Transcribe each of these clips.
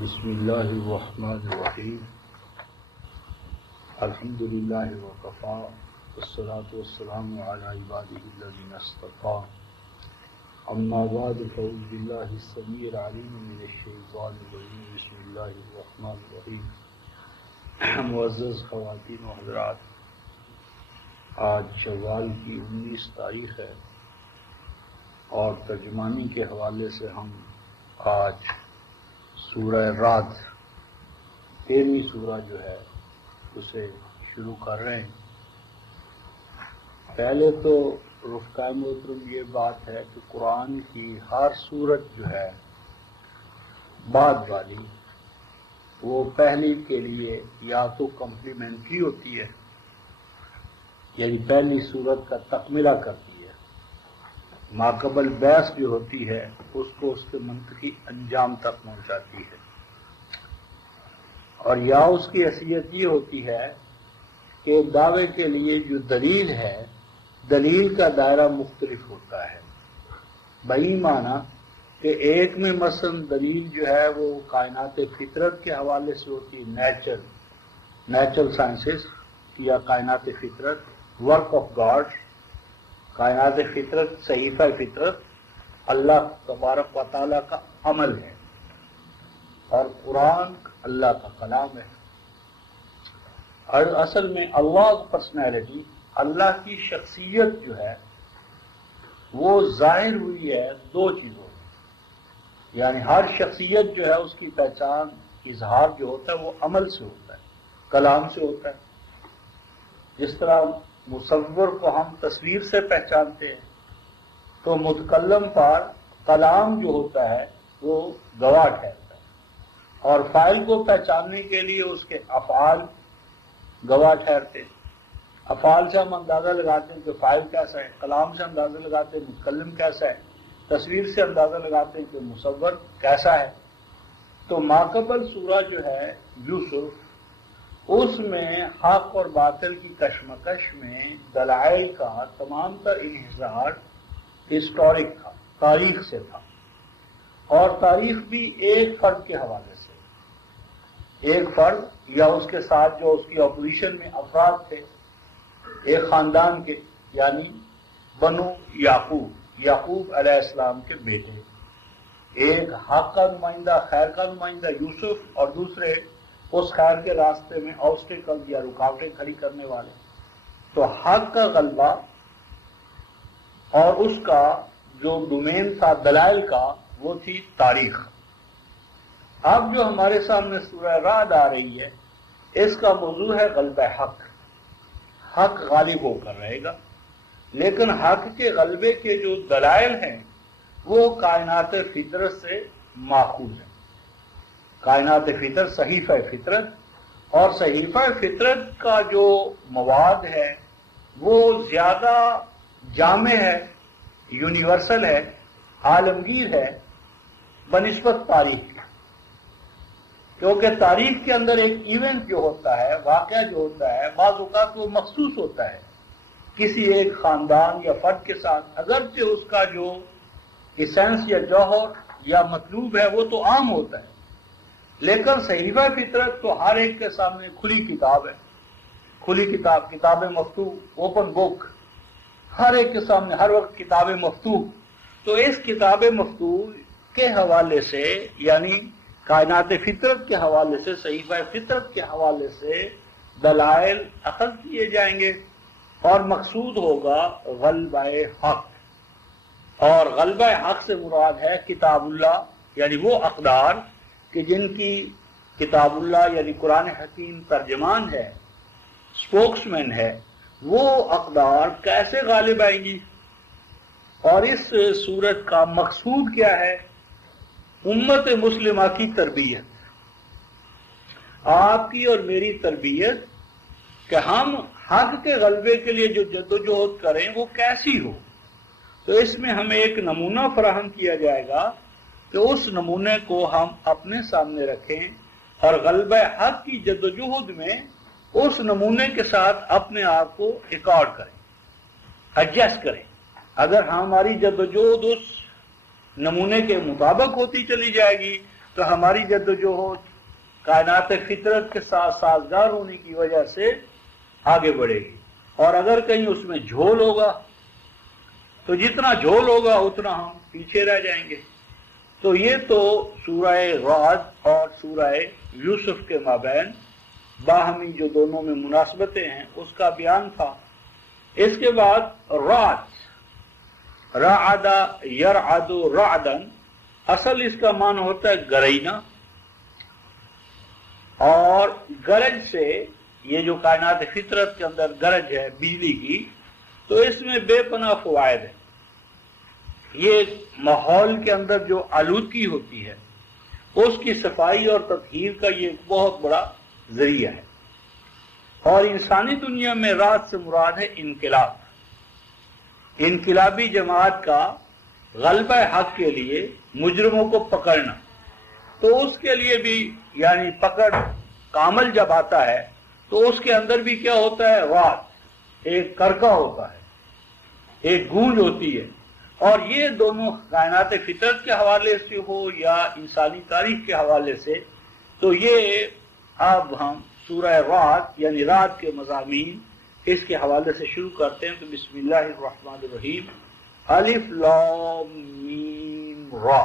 بسم اللہ الرحمن الرحیم الحمد للہ وکفی والصلاة والسلام علی عباده الذین اصطفی اما بعد فاعوذ باللہ السمیع العلیم من الشیطان الرجیم بسم اللہ الرحمن الرحیم معزز خواتین و حضرات، آج شوال کی 19 تاریخ ہے اور ترجمانی کے حوالے سے ہم آج سورہ رعد 13ویں سورہ جو ہے اسے شروع کر رہے ہیں۔ پہلے تو رفقاء محترم یہ بات ہے کہ قرآن کی ہر سورت جو ہے بعد والی وہ پہلی کے لیے یا تو کمپلیمنٹری ہوتی ہے، یعنی پہلی سورت کا تکملہ کرتی ہے، ماقبل بحث جو ہوتی ہے اس کو اس کے منطقی انجام تک پہنچاتی ہے، اور یا اس کی حیثیت یہ ہوتی ہے کہ دعوے کے لیے جو دلیل ہے، دلیل کا دائرہ مختلف ہوتا ہے، بہی معنی کہ ایک میں مثلا دلیل جو ہے وہ کائنات فطرت کے حوالے سے ہوتی ہے، نیچرل سائنسز یا کائنات فطرت، ورک آف گاڈ، کائنات فطرت، صحیفہ فطرت اللہ تبارک و تعالیٰ کا عمل ہے، اور قرآن اللہ کا کلام ہے۔ اور اصل میں اللہ پرسنالٹی، اللہ کی شخصیت جو ہے وہ ظاہر ہوئی ہے دو چیزوں میں، یعنی ہر شخصیت جو ہے اس کی پہچان، اظہار جو ہوتا ہے وہ عمل سے ہوتا ہے، کلام سے ہوتا ہے۔ جس طرح مصور کو ہم تصویر سے پہچانتے ہیں، تو متکلم پر کلام جو ہوتا ہے وہ گواہ ٹھہرتا ہے، اور فاعل کو پہچاننے کے لیے اس کے افعال گواہ ٹھہرتے ہیں۔ افعال سے ہم اندازہ لگاتے ہیں کہ فاعل کیسا ہے، کلام سے اندازہ لگاتے ہیں متکلم کیسا ہے، تصویر سے اندازہ لگاتے ہیں کہ مصور کیسا ہے۔ تو ماقبل سورہ جو ہے یوسف، اس میں حق اور باطل کی کشمکش میں دلائل کا تمام تر انحصار ہسٹورک تھا، تاریخ سے تھا، اور تاریخ بھی ایک فرد کے حوالے سے، ایک فرد یا اس کے ساتھ جو اس کی اپوزیشن میں افراد تھے، ایک خاندان کے، یعنی بنو یعقوب علیہ السلام کے بیٹے، ایک حق کا نمائندہ، خیر کا نمائندہ یوسف، اور دوسرے اس خیر کے راستے میں آبسٹیکل یا رکاوٹیں کھڑی کرنے والے۔ تو حق کا غلبہ اور اس کا جو ڈومین تھا دلائل کا، وہ تھی تاریخ۔ اب جو ہمارے سامنے سورہ رعد آ رہی ہے، اس کا موضوع ہے غلبہ حق۔ حق غالب ہو کر رہے گا، لیکن حق کے غلبے کے جو دلائل ہیں وہ کائنات فطرت سے ماخوذ ہیں۔ کائنات فطرت صحیفہ فطرت، اور صحیفہ فطرت کا جو مواد ہے وہ زیادہ جامع ہے، یونیورسل ہے، عالمگیر ہے بنسبت تاریخ، کیونکہ تاریخ کے اندر ایک ایونٹ جو ہوتا ہے، واقعہ جو ہوتا ہے، بعض اوقات وہ مخصوص ہوتا ہے کسی ایک خاندان یا فرد کے ساتھ، اگرچہ اس کا جو ایسنس یا جوہر یا مطلوب ہے وہ تو عام ہوتا ہے، لیکن صحیفہ فطرت تو ہر ایک کے سامنے کھلی کتاب ہے، کھلی کتاب، کتاب مفتوح، اوپن بک، ہر ایک کے سامنے ہر وقت کتاب مفتوح۔ تو اس کتاب مفتوح کے حوالے سے، یعنی کائنات فطرت کے حوالے سے، صحیفہ فطرت کے حوالے سے دلائل اخذ کیے جائیں گے، اور مقصود ہوگا غلبہ حق۔ اور غلبہ حق سے مراد ہے کتاب اللہ، یعنی وہ اقدار کہ جن کی کتاب اللہ یعنی قرآن حکیم ترجمان ہے، سپوکس مین ہے، وہ اقدار کیسے غالب آئیں گی۔ اور اس صورت کا مقصود کیا ہے؟ امت مسلمہ کی تربیت، آپ کی اور میری تربیت، کہ ہم حق کے غلبے کے لیے جو جدوجہد کریں وہ کیسی ہو۔ تو اس میں ہمیں ایک نمونہ فراہم کیا جائے گا کہ اس نمونے کو ہم اپنے سامنے رکھیں، اور غلبہ حق کی جدوجہد میں اس نمونے کے ساتھ اپنے آپ کو ریکارڈ کریں، ایڈجسٹ کریں۔ اگر ہماری جدوجہد اس نمونے کے مطابق ہوتی چلی جائے گی تو ہماری جدوجہد کائنات فطرت کے ساتھ سازگار ہونے کی وجہ سے آگے بڑھے گی، اور اگر کہیں اس میں جھول ہوگا تو جتنا جھول ہوگا اتنا ہم پیچھے رہ جائیں گے۔ تو یہ تو سورہ رعد اور سورہ یوسف کے مابین باہمی جو دونوں میں مناسبتیں ہیں اس کا بیان تھا۔ اس کے بعد رعد، رعد یرعد رعدن، اصل اس کا معنی ہوتا ہے گرجنا، اور گرج سے یہ جو کائنات فطرت کے اندر گرج ہے بجلی کی، تو اس میں بے پناہ فوائد ہیں۔ یہ ماحول کے اندر جو آلودگی ہوتی ہے اس کی صفائی اور تطہیر کا یہ ایک بہت بڑا ذریعہ ہے۔ اور انسانی دنیا میں رات سے مراد ہے انقلاب، انقلابی جماعت کا غلبہ حق کے لیے مجرموں کو پکڑنا۔ تو اس کے لیے بھی یعنی پکڑ کامل جب آتا ہے تو اس کے اندر بھی کیا ہوتا ہے؟ رات، ایک کرکا ہوتا ہے، ایک گونج ہوتی ہے۔ اور یہ دونوں کائنات فطرت کے حوالے سے ہو یا انسانی تاریخ کے حوالے سے، تو یہ اب ہم سورہ رعد یعنی رات کے مضامین اس کے حوالے سے شروع کرتے ہیں۔ تو بسم اللہ الرحمن الرحیم، الف لام میم را۔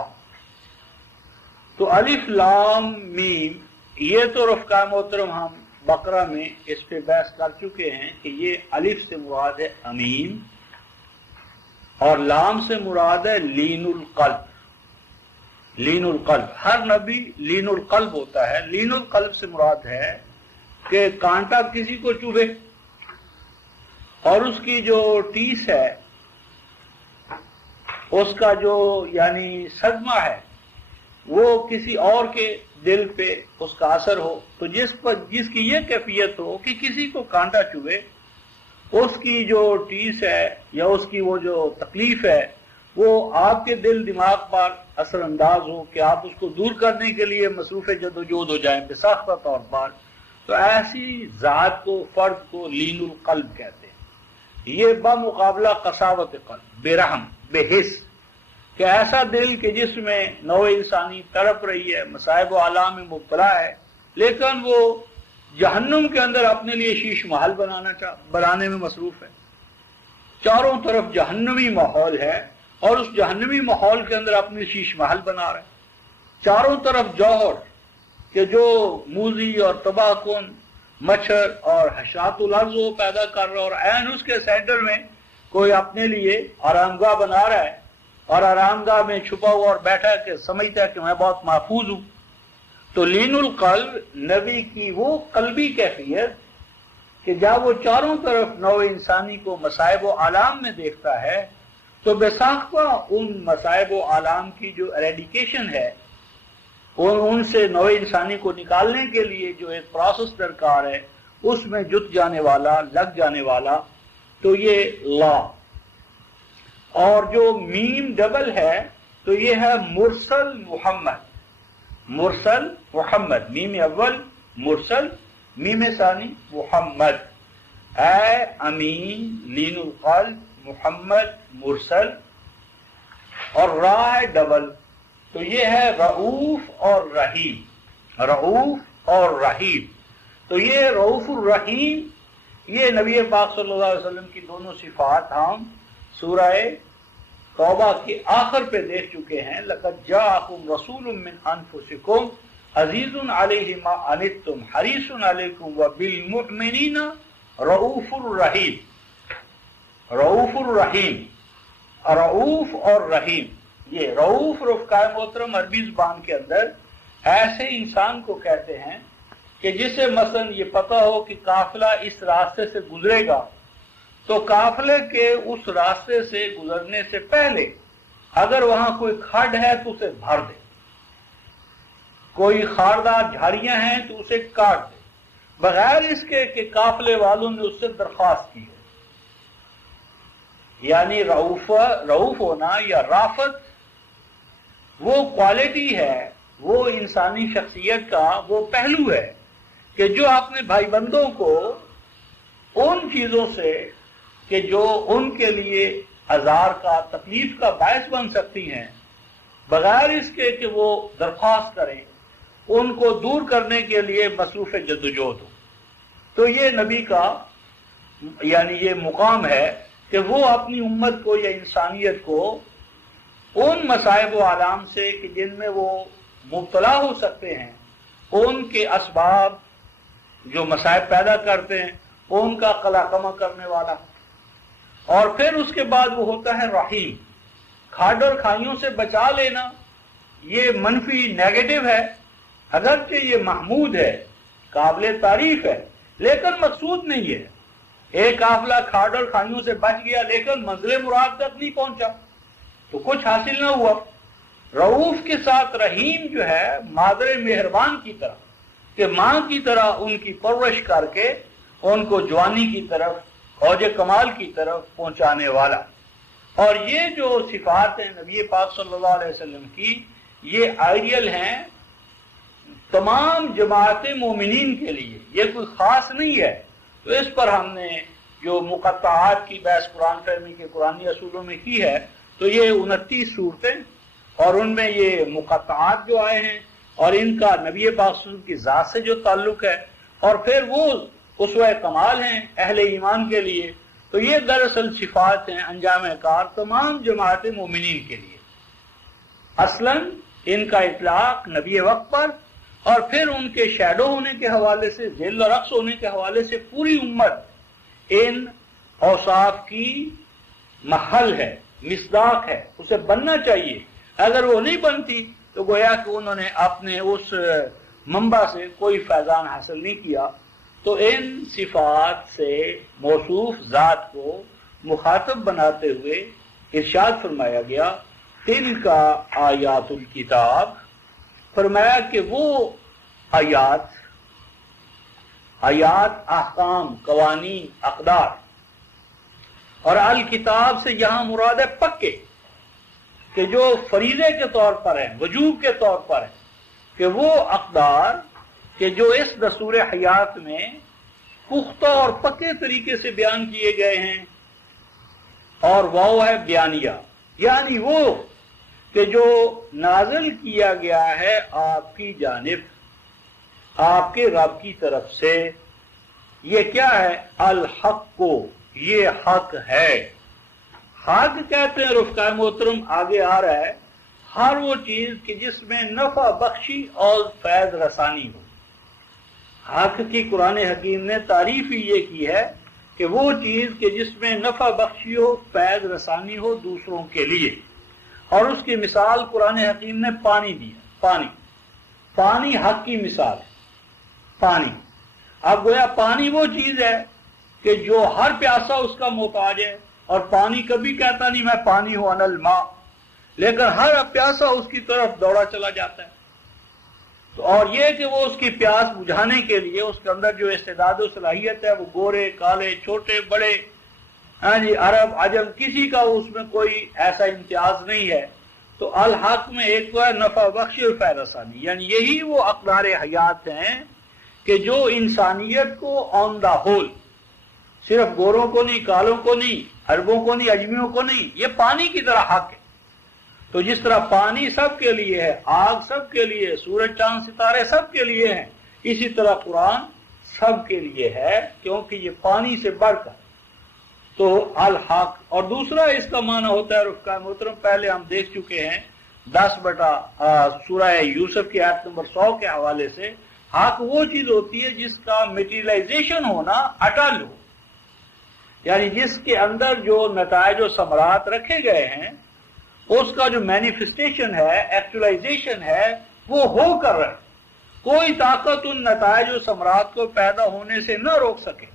تو الف لام میم، یہ تو رفقا محترم ہم بقرہ میں اس پہ بحث کر چکے ہیں کہ یہ الف سے مراد ہے امین، اور لام سے مراد ہے لین القلب۔ لین القلب، ہر نبی لین القلب ہوتا ہے۔ لین القلب سے مراد ہے کہ کانٹا کسی کو چبھے اور اس کی جو ٹیس ہے، اس کا جو یعنی صدمہ ہے، وہ کسی اور کے دل پہ اس کا اثر ہو۔ تو جس کی یہ کیفیت ہو کہ کسی کو کانٹا چبھے، اس کی جو ٹیس ہے یا اس کی وہ جو تکلیف ہے وہ آپ کے دل دماغ پر اثر انداز ہو کہ آپ اس کو دور کرنے کے لیے مصروف جدوجہد ہو جائیں بساختہ طور پر، تو ایسی ذات کو، فرد کو لین القلب کہتے ہیں۔ یہ بمقابلہ قساوت قلب، بے رحم، بے حس، کہ ایسا دل کہ جس میں نوع انسانی تڑپ رہی ہے، مصائب و آلام میں مبتلا ہے، لیکن وہ جہنم کے اندر اپنے لیے شیش محل بنانے میں مصروف ہے۔ چاروں طرف جہنمی ماحول ہے اور اس جہنمی ماحول کے اندر اپنے شیش محل بنا رہے ہیں۔ چاروں طرف جوہر کہ جو موذی اور تباہ کن مچھر اور حشرات الارض وہ پیدا کر رہا، اور عین اس کے سینٹر میں کوئی اپنے لیے آرام گاہ بنا رہا ہے، اور آرام گاہ میں چھپا ہوا اور بیٹھا ہے کہ سمجھتا ہے کہ میں بہت محفوظ ہوں۔ تو لین القلب نبی کی وہ قلبی کیفیت کہ جب وہ چاروں طرف نوع انسانی کو مصائب و آلام میں دیکھتا ہے تو بے ساختہ ان مصائب و آلام کی جو ایریڈیکیشن ہے، ان سے نوع انسانی کو نکالنے کے لیے جو ایک پروسیس درکار ہے، اس میں جت جانے والا، لگ جانے والا، تو یہ لا۔ اور جو میم ڈبل ہے تو یہ ہے مرسل محمد، مرسل محمد، میم اول مرسل، میم ثانی محمد، اے امین لین القلب محمد مرسل، اور را ہے ڈبل، تو یہ ہے رؤوف اور رحیم، رؤوف اور رحیم۔ تو یہ رؤوف الرحیم، یہ نبی پاک صلی اللہ علیہ وسلم کی دونوں صفات ہم سورہ توبہ کے آخر پہ دیکھ چکے ہیں۔ لقد جاءکم رسول من انفسکم عزیز علیہ ما عنتم حریص علیکم وبالمؤمنین رؤوف الرحیم، رؤوف الرحیم، رؤوف اور رحیم۔ یہ رؤوف رفقا محترم عربی زبان کے اندر ایسے انسان کو کہتے ہیں کہ جسے مثلا یہ پتا ہو کہ قافلہ اس راستے سے گزرے گا، تو قافلے کے اس راستے سے گزرنے سے پہلے اگر وہاں کوئی کھڈ ہے تو اسے بھر دے، کوئی خاردار جھاڑیاں ہیں تو اسے کاٹ دے، بغیر اس کے کہ قافلے والوں نے اس سے درخواست کی ہے۔ یعنی رؤوف ہونا یا رافت وہ کوالٹی ہے، وہ انسانی شخصیت کا وہ پہلو ہے کہ جو اپنے بھائی بندوں کو ان چیزوں سے کہ جو ان کے لیے عذار کا، تکلیف کا باعث بن سکتی ہیں، بغیر اس کے کہ وہ درخواست کریں، ان کو دور کرنے کے لیے مصروف جدوجہد ہو۔ تو یہ نبی کا یعنی یہ مقام ہے کہ وہ اپنی امت کو یا انسانیت کو ان مصائب و آلام سے کہ جن میں وہ مبتلا ہو سکتے ہیں، ان کے اسباب جو مصائب پیدا کرتے ہیں ان کا قلاقمہ کرنے والا، اور پھر اس کے بعد وہ ہوتا ہے رحیم۔ کھاڈ اور کھائیوں سے بچا لینا یہ منفی نیگیٹو ہے، اگرچہ یہ محمود ہے، قابل تعریف ہے، لیکن مقصود نہیں ہے۔ ایک قافلہ کھاڈ اور کھائیوں سے بچ گیا لیکن منزل مراد تک نہیں پہنچا تو کچھ حاصل نہ ہوا۔ رؤوف کے ساتھ رحیم جو ہے مادر مہربان کی طرح، کہ ماں کی طرح ان کی پرورش کر کے ان کو جوانی کی طرف، اوج کمال کی طرف پہنچانے والا۔ اور یہ جو صفات ہیں نبی پاک صلی اللہ علیہ وسلم کی، یہ آئیڈیل ہیں تمام جماعت مومنین کے لیے، یہ کوئی خاص نہیں ہے۔ تو اس پر ہم نے جو مقطعات کی بحث قرآن فہمی کے قرآنی اصولوں میں کی ہے، تو یہ 29 صورتیں اور ان میں یہ مقطعات جو آئے ہیں اور ان کا نبی پاک صلی اللہ علیہ وسلم کی ذات سے جو تعلق ہے، اور پھر وہ اسوہ کمال ہیں اہل ایمان کے لیے، تو یہ دراصل صفات ہیں انجام کار تمام جماعت مومنین کے لیے۔ اصلاً ان کا اطلاق نبی وقت پر اور پھر ان کے شیڈو ہونے کے حوالے سے، ذل اور رقص ہونے کے حوالے سے پوری امت ان اوصاف کی محل ہے، مصداق ہے، اسے بننا چاہیے۔ اگر وہ نہیں بنتی تو گویا کہ انہوں نے اپنے اس منبع سے کوئی فیضان حاصل نہیں کیا۔ تو ان صفات سے موصوف ذات کو مخاطب بناتے ہوئے ارشاد فرمایا گیا، تِلْکَ آیات الکتاب، فرمایا کہ وہ آیات احکام، قوانین، اقدار، اور الکتاب سے یہاں مراد ہے پکے، کہ جو فریضے کے طور پر ہیں، وجوب کے طور پر ہیں، کہ وہ اقدار کہ جو اس دستور حیات میں پختہ اور پکے طریقے سے بیان کیے گئے ہیں، اور وہ ہے بیانیہ، یعنی وہ کہ جو نازل کیا گیا ہے آپ کی جانب، آپ کے رب کی طرف سے۔ یہ کیا ہے؟ الحق کو، یہ حق ہے۔ حق کہتے ہیں رفقائے محترم، آگے آ رہا ہے، ہر وہ چیز کہ جس میں نفع بخشی اور فیض رسانی ہو۔ حق کی قرآن حکیم نے تعریف ہی یہ کی ہے کہ وہ چیز کہ جس میں نفع بخشی ہو، فیض رسانی ہو دوسروں کے لیے۔ اور اس کی مثال قرآن حکیم نے پانی دی ہے۔ پانی حق کی مثال ہے، پانی۔ اب گویا پانی وہ چیز ہے کہ جو ہر پیاسا اس کا محتاج ہے، اور پانی کبھی کہتا نہیں میں پانی ہوں انا الماء، لیکن ہر پیاسا اس کی طرف دوڑا چلا جاتا ہے۔ تو اور یہ کہ وہ اس کی پیاس بجھانے کے لیے اس کے اندر جو استعداد و صلاحیت ہے، وہ گورے کالے چھوٹے بڑے، عرب عجم، کسی کا اس میں کوئی ایسا امتیاز نہیں ہے۔ تو الحق میں ایک تو ہے نفع بخشی اور فیض رسانی، یعنی یہی وہ اقدار حیات ہیں کہ جو انسانیت کو آن دا ہول، صرف گوروں کو نہیں، کالوں کو نہیں، عربوں کو نہیں، اجمیوں کو نہیں، یہ پانی کی طرح حق ہے۔ تو جس طرح پانی سب کے لیے ہے، آگ سب کے لیے، سورج چاند ستارے سب کے لیے ہیں، اسی طرح قرآن سب کے لیے ہے، کیونکہ یہ پانی سے بڑھ کر۔ تو الحق، اور دوسرا اس کا معنی ہوتا ہے رفقائے محترم، پہلے ہم دیکھ چکے ہیں 10 سورہ یوسف کی آیت نمبر 100 کے حوالے سے، حق وہ چیز ہوتی ہے جس کا میٹیریلائزیشن ہونا اٹل ہو، یعنی جس کے اندر جو نتائج و ثمرات رکھے گئے ہیں اس کا جو مینیفیسٹیشن ہے، ایکچولائزیشن ہے، وہ ہو کر رہے، کوئی طاقت ان نتائج و ثمرات کو پیدا ہونے سے نہ روک سکے۔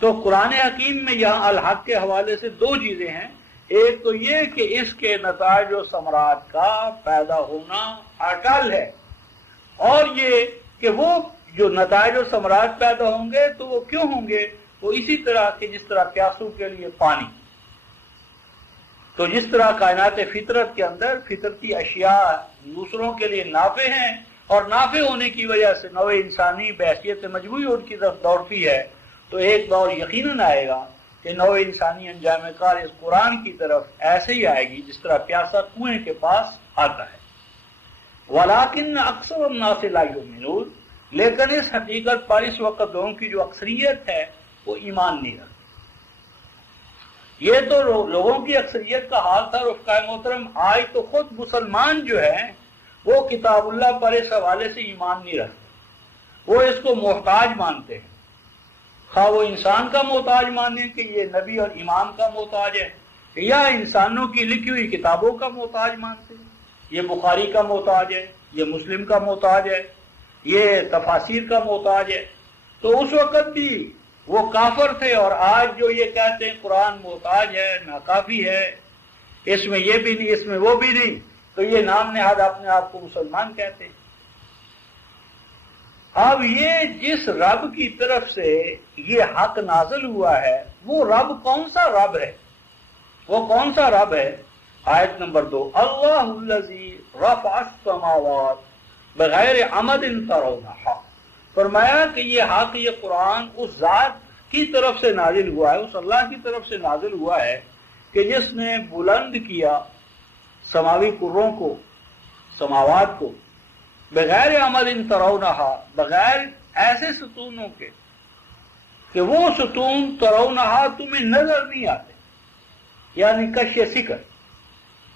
تو قرآن حکیم میں یہاں الحق کے حوالے سے 2 چیزیں ہیں، ایک تو یہ کہ اس کے نتائج و ثمرات کا پیدا ہونا اٹل ہے، اور یہ کہ وہ جو نتائج و ثمرات پیدا ہوں گے تو وہ کیوں ہوں گے؟ وہ اسی طرح کہ جس طرح پیاسوں کے لیے پانی، تو جس طرح کائنات فطرت کے اندر فطرتی اشیاء دوسروں کے لیے نافع ہیں، اور نافع ہونے کی وجہ سے نوع انسانی بحیثیت مجموعی ان کی طرف دوڑتی ہے، تو ایک دور یقیناً آئے گا کہ نوع انسانی انجام کار اس قرآن کی طرف ایسے ہی آئے گی جس طرح پیاسا کنویں کے پاس آتا ہے. وَلَٰكِنَّ أَكْثَرَ النَّاسِ لَا يُؤْمِنُونَ، لیکن اس حقیقت پر اس وقت لوگوں کی جو اکثریت ہے وہ ایمان نہیں رکھتی. یہ تو لوگوں کی اکثریت کا حال تھا. رفقائے محترم، آج تو خود مسلمان جو ہیں وہ کتاب اللہ پر اس حوالے سے ایمان نہیں رکھتے. وہ اس کو محتاج مانتے ہیں، خواہ وہ انسان کا محتاج مانیں کہ یہ نبی اور امام کا محتاج ہے، یا انسانوں کی لکھی ہوئی کتابوں کا محتاج مانتے ہیں. یہ بخاری کا محتاج ہے، یہ مسلم کا محتاج ہے، یہ تفاسیر کا محتاج ہے. تو اس وقت بھی وہ کافر تھے، اور آج جو یہ کہتے ہیں قرآن محتاج ہے، ناکافی ہے، اس میں یہ بھی نہیں، اس میں وہ بھی نہیں، تو یہ نام نہاد اپنے آپ کو مسلمان کہتے ہیں. اب یہ جس رب کی طرف سے یہ حق نازل ہوا ہے وہ رب کون سا رب ہے؟ وہ کون سا رب ہے؟ آیت نمبر 2، اللہ الذی رفع السماوات بغیر عمد ترونہا. فرمایا کہ یہ حق، یہ قرآن اس ذات کی طرف سے نازل ہوا ہے، اس اللہ کی طرف سے نازل ہوا ہے کہ جس نے بلند کیا سماوی کروں کو، سماوات کو، بغیر عمد ترونہا، بغیر ایسے ستونوں کے کہ وہ ستون ترونہا تمہیں نظر نہیں آتے، یعنی کش سکر،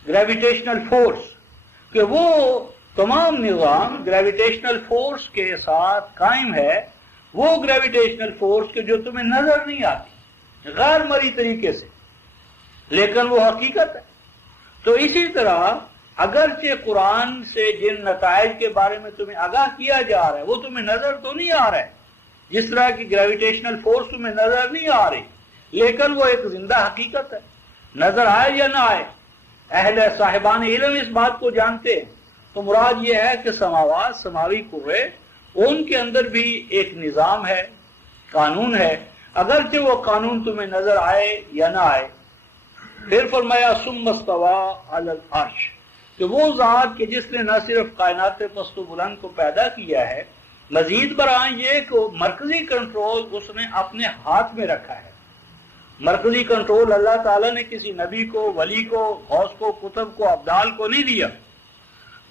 گریویٹیشنل فورس، کہ وہ تمام نظام گریویٹیشنل فورس کے ساتھ قائم ہے. وہ گریویٹیشنل فورس کے جو تمہیں نظر نہیں آتی غیر مرئی طریقے سے، لیکن وہ حقیقت ہے. تو اسی طرح اگرچہ قرآن سے جن نتائج کے بارے میں تمہیں آگاہ کیا جا رہا ہے وہ تمہیں نظر تو نہیں آ رہا ہے، جس طرح کی گریویٹیشنل فورس تمہیں نظر نہیں آ رہی، لیکن وہ ایک زندہ حقیقت ہے. نظر آئے یا نہ آئے، اہل صاحبان علم اس بات کو جانتے ہیں. تو مراد یہ ہے کہ سماوات، سماوی کرے، ان کے اندر بھی ایک نظام ہے، قانون ہے، اگرچہ وہ قانون تمہیں نظر آئے یا نہ آئے. پھر فرمایا ثم استوى علی العرش، کہ وہ ذات کہ جس نے نہ صرف کائنات پست و بلند کو پیدا کیا ہے، مزید برآں یہ کہ مرکزی کنٹرول اس نے اپنے ہاتھ میں رکھا ہے. مرکزی کنٹرول اللہ تعالیٰ نے کسی نبی کو، ولی کو، غوث کو، کتب کو، ابدال کو نہیں دیا.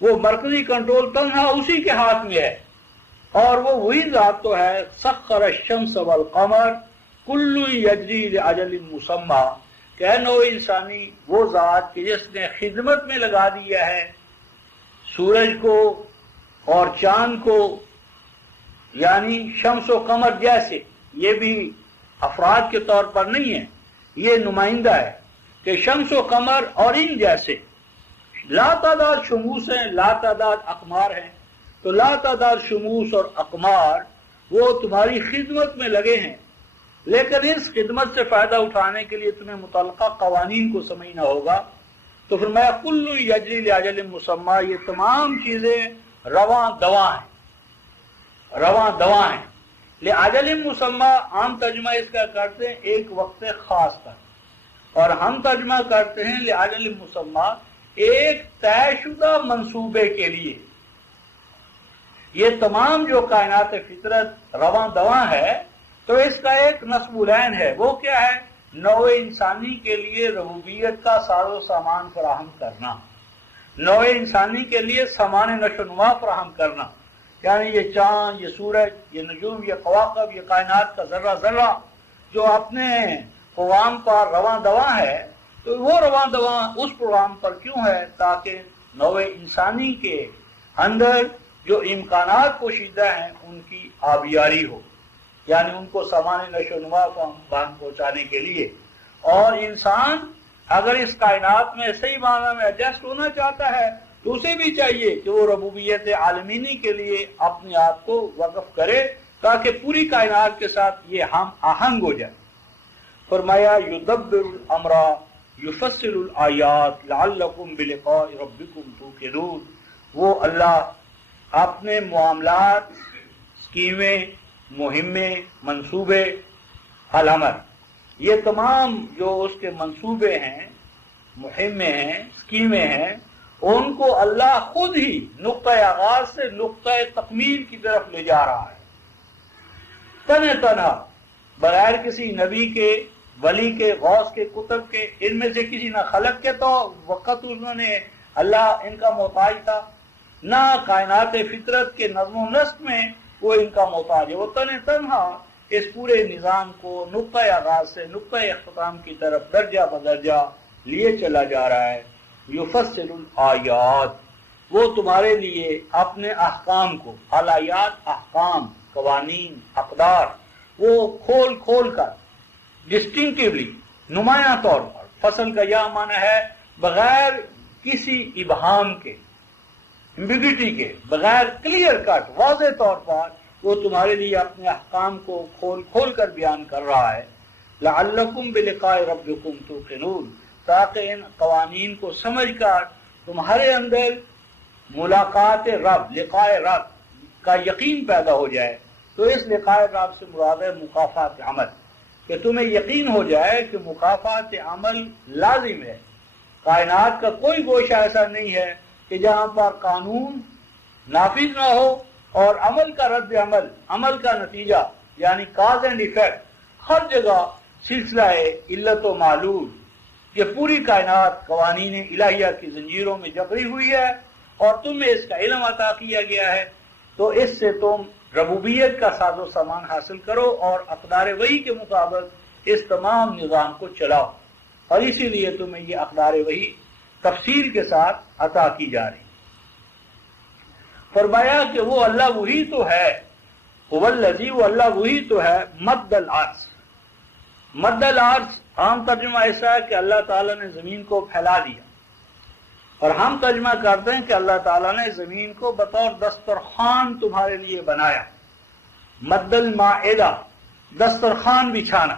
وہ مرکزی کنٹرول تنہا اسی کے ہاتھ میں ہے، اور وہ وہی ذات تو ہے سخر الشمس والقمر کل یجری لاجل مسمى، کہ نو انسانی وہ ذات کہ جس نے خدمت میں لگا دیا ہے سورج کو اور چاند کو، یعنی شمس و قمر جیسے. یہ بھی افراد کے طور پر نہیں ہے، یہ نمائندہ ہے کہ شمس و قمر اور ان جیسے لا تعداد شموس ہیں، لا تعداد اقمار ہیں. تو لا تعداد شموس اور اقمار وہ تمہاری خدمت میں لگے ہیں، لیکن اس خدمت سے فائدہ اٹھانے کے لیے تمہیں متعلقہ قوانین کو سمجھنا ہوگا. تو فرمایا کل یجری لاجل مسمى، یہ تمام چیزیں رواں دواں ہیں، رواں دواں ہیں. لاجل مسمى عام ترجمہ اس کا کرتے ہیں ایک وقت خاص کا، اور ہم ترجمہ کرتے ہیں لاجل مسمى ایک طے شدہ منصوبے کے لیے. یہ تمام جو کائنات فطرت رواں دواں ہے تو اس کا ایک نصب العین ہے. وہ کیا ہے؟ نوع انسانی کے لیے ربوبیت کا ساز و سامان فراہم کرنا، نوع انسانی کے لیے سامان نشو و نما فراہم کرنا. یعنی یہ چاند، یہ سورج، یہ نجوم، یہ کواکب، یہ کائنات کا ذرہ ذرہ جو اپنے پروگرام پر رواں دواں ہے، تو وہ رواں دواں اس پروگرام پر کیوں ہے؟ تاکہ نوع انسانی کے اندر جو امکانات پوشیدہ ہیں ان کی آبیاری ہو، یعنی ان کو سامان نشو و نما پہنچانے کے لیے. اور انسان اگر اس کائنات میں صحیح معنی میں ایڈجسٹ ہونا چاہتا ہے تو اسے بھی چاہیے کہ وہ ربوبیت عالمینی کے لیے اپنے آپ کو وقف کرے تاکہ پوری کائنات کے ساتھ یہ ہم آہنگ ہو جائے. فرمایا یدبر الامر یفصل الآیات لعلکم بلقاء ربکم توقنون. وہ اللہ اپنے معاملات، اسکیمیں، مہمیں، منصوبے، الامر، یہ تمام جو اس کے منصوبے ہیں، مہمیں ہیں، اسکیمیں ہیں، ان کو اللہ خود ہی نقطۂ آغاز سے نقطۂ تکمیل کی طرف لے جا رہا ہے، تنہا بغیر کسی نبی کے، ولی کے، غوث کے، کتب کے، ان میں سے کسی نہ خلق کے تو وقت انہوں نے اللہ ان کا محتاج تھا، نہ کائنات فطرت کے نظم و نسق میں وہ ان کا محتاج ہے، وہ تنہا اس پورے نظام کو نقطۂ آغاز سے نقطۂ اختتام کی طرف درجہ بدرجہ لیے چلا جا رہا ہے۔ یفصل الآیات، وہ تمہارے لیے اپنے احکام کو، الآیات احکام، قوانین، اقدار، وہ کھول کھول کر ڈسٹنکٹیولی نمایاں طور پر، فصل کا یہ معنی ہے بغیر کسی ابہام کے، ایمبیگوٹی کے، بغیر کلیئر کٹ واضح طور پر وہ تمہارے لیے اپنے احکام کو کھول کھول کر بیان کر رہا ہے۔ لعلکم بلقاء ربکم توقنون، تاکہ ان قوانین کو سمجھ کر تمہارے اندر ملاقات رب، لقاء رب کا یقین پیدا ہو جائے۔ تو اس لقاء رب سے مراد ہے مکافات عمل، کہ تمہیں یقین ہو جائے کہ مکافات عمل لازم ہے۔ کائنات کا کوئی گوشہ ایسا نہیں ہے کہ جہاں پر قانون نافذ نہ ہو اور عمل کا رد عمل، عمل کا نتیجہ یعنی کاز اینڈ ایفیکٹ ہر جگہ سلسلہ علت و معلول، کہ پوری کائنات قوانین الہیہ کی زنجیروں میں جبری ہوئی ہے اور تمہیں اس کا علم عطا کیا گیا ہے، تو اس سے تم ربوبیت کا ساز و سامان حاصل کرو اور اقدار وحی کے مطابق اس تمام نظام کو چلاؤ، اور اسی لیے تمہیں یہ اقدار وحی تفصیل کے ساتھ عطا کی جا رہی۔ فرمایا کہ وہ اللہ وہی تو ہے، هو الذی، وہ اللہ وہی تو ہے، مد الارض، مد الارض عام ترجمہ ایسا ہے کہ اللہ تعالیٰ نے زمین کو پھیلا دیا، اور ہم ترجمہ کرتے ہیں کہ اللہ تعالیٰ نے زمین کو بطور دسترخوان تمہارے لیے بنایا، مد المائدہ، دسترخوان بچھانا،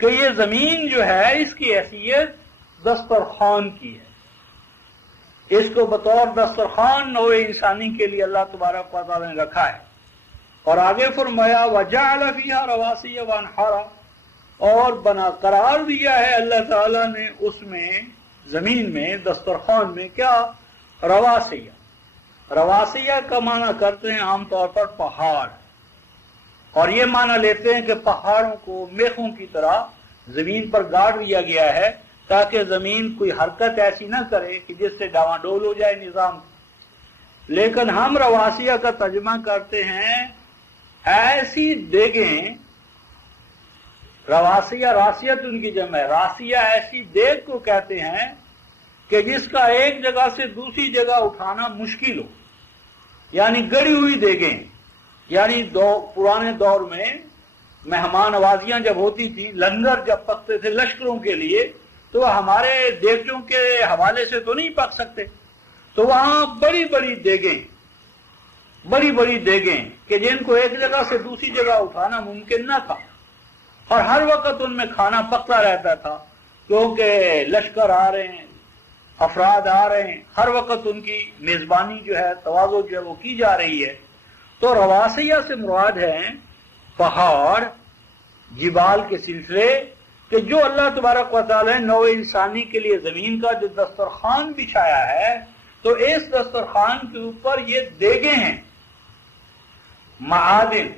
کہ یہ زمین جو ہے اس کی حیثیت دسترخوان کی ہے، اس کو بطور دسترخوان نوع انسانی کے لیے اللہ تبارک و تعالیٰ نے رکھا ہے۔ اور آگے فرمایا وَجَعَلَ فِيهَا رَوَاسِيَ وَأَنْهَارًا، اور بنا قرار دیا ہے اللہ تعالیٰ نے اس میں، زمین میں، دسترخوان میں، کیا؟ رواسیہ۔ رواسیہ کا معنی کرتے ہیں عام طور پر پہاڑ، اور یہ معنی لیتے ہیں کہ پہاڑوں کو میخوں کی طرح زمین پر گاڑ دیا گیا ہے تاکہ زمین کوئی حرکت ایسی نہ کرے کہ جس سے ڈاواڈول ہو جائے نظام۔ لیکن ہم رواسیہ کا ترجمہ کرتے ہیں ایسی دیگیں، رواسیہ، راسیت ان کی جمع ہے، راسیہ ایسی دیگ کو کہتے ہیں کہ جس کا ایک جگہ سے دوسری جگہ اٹھانا مشکل ہو، یعنی گڑی ہوئی دیگیں، یعنی پرانے دور میں مہمان نوازیاں جب ہوتی تھی، لنگر جب پکتے تھے لشکروں کے لیے، تو ہمارے دیگچوں کے حوالے سے تو نہیں پک سکتے، تو وہاں بڑی بڑی دیگیں کہ جن کو ایک جگہ سے دوسری جگہ اٹھانا ممکن نہ تھا، اور ہر وقت ان میں کھانا پکتا رہتا تھا، کیونکہ لشکر آ رہے ہیں، افراد آ رہے ہیں، ہر وقت ان کی میزبانی جو ہے، تواضع جو ہے وہ کی جا رہی ہے۔ تو رواسیہ سے مراد ہیں پہاڑ، جبال کے سلسلے، کہ جو اللہ تبارک و تعالی نے نوع انسانی کے لیے زمین کا جو دسترخوان بچھایا ہے، تو اس دسترخوان کے اوپر یہ دیگیں ہیں، معادن،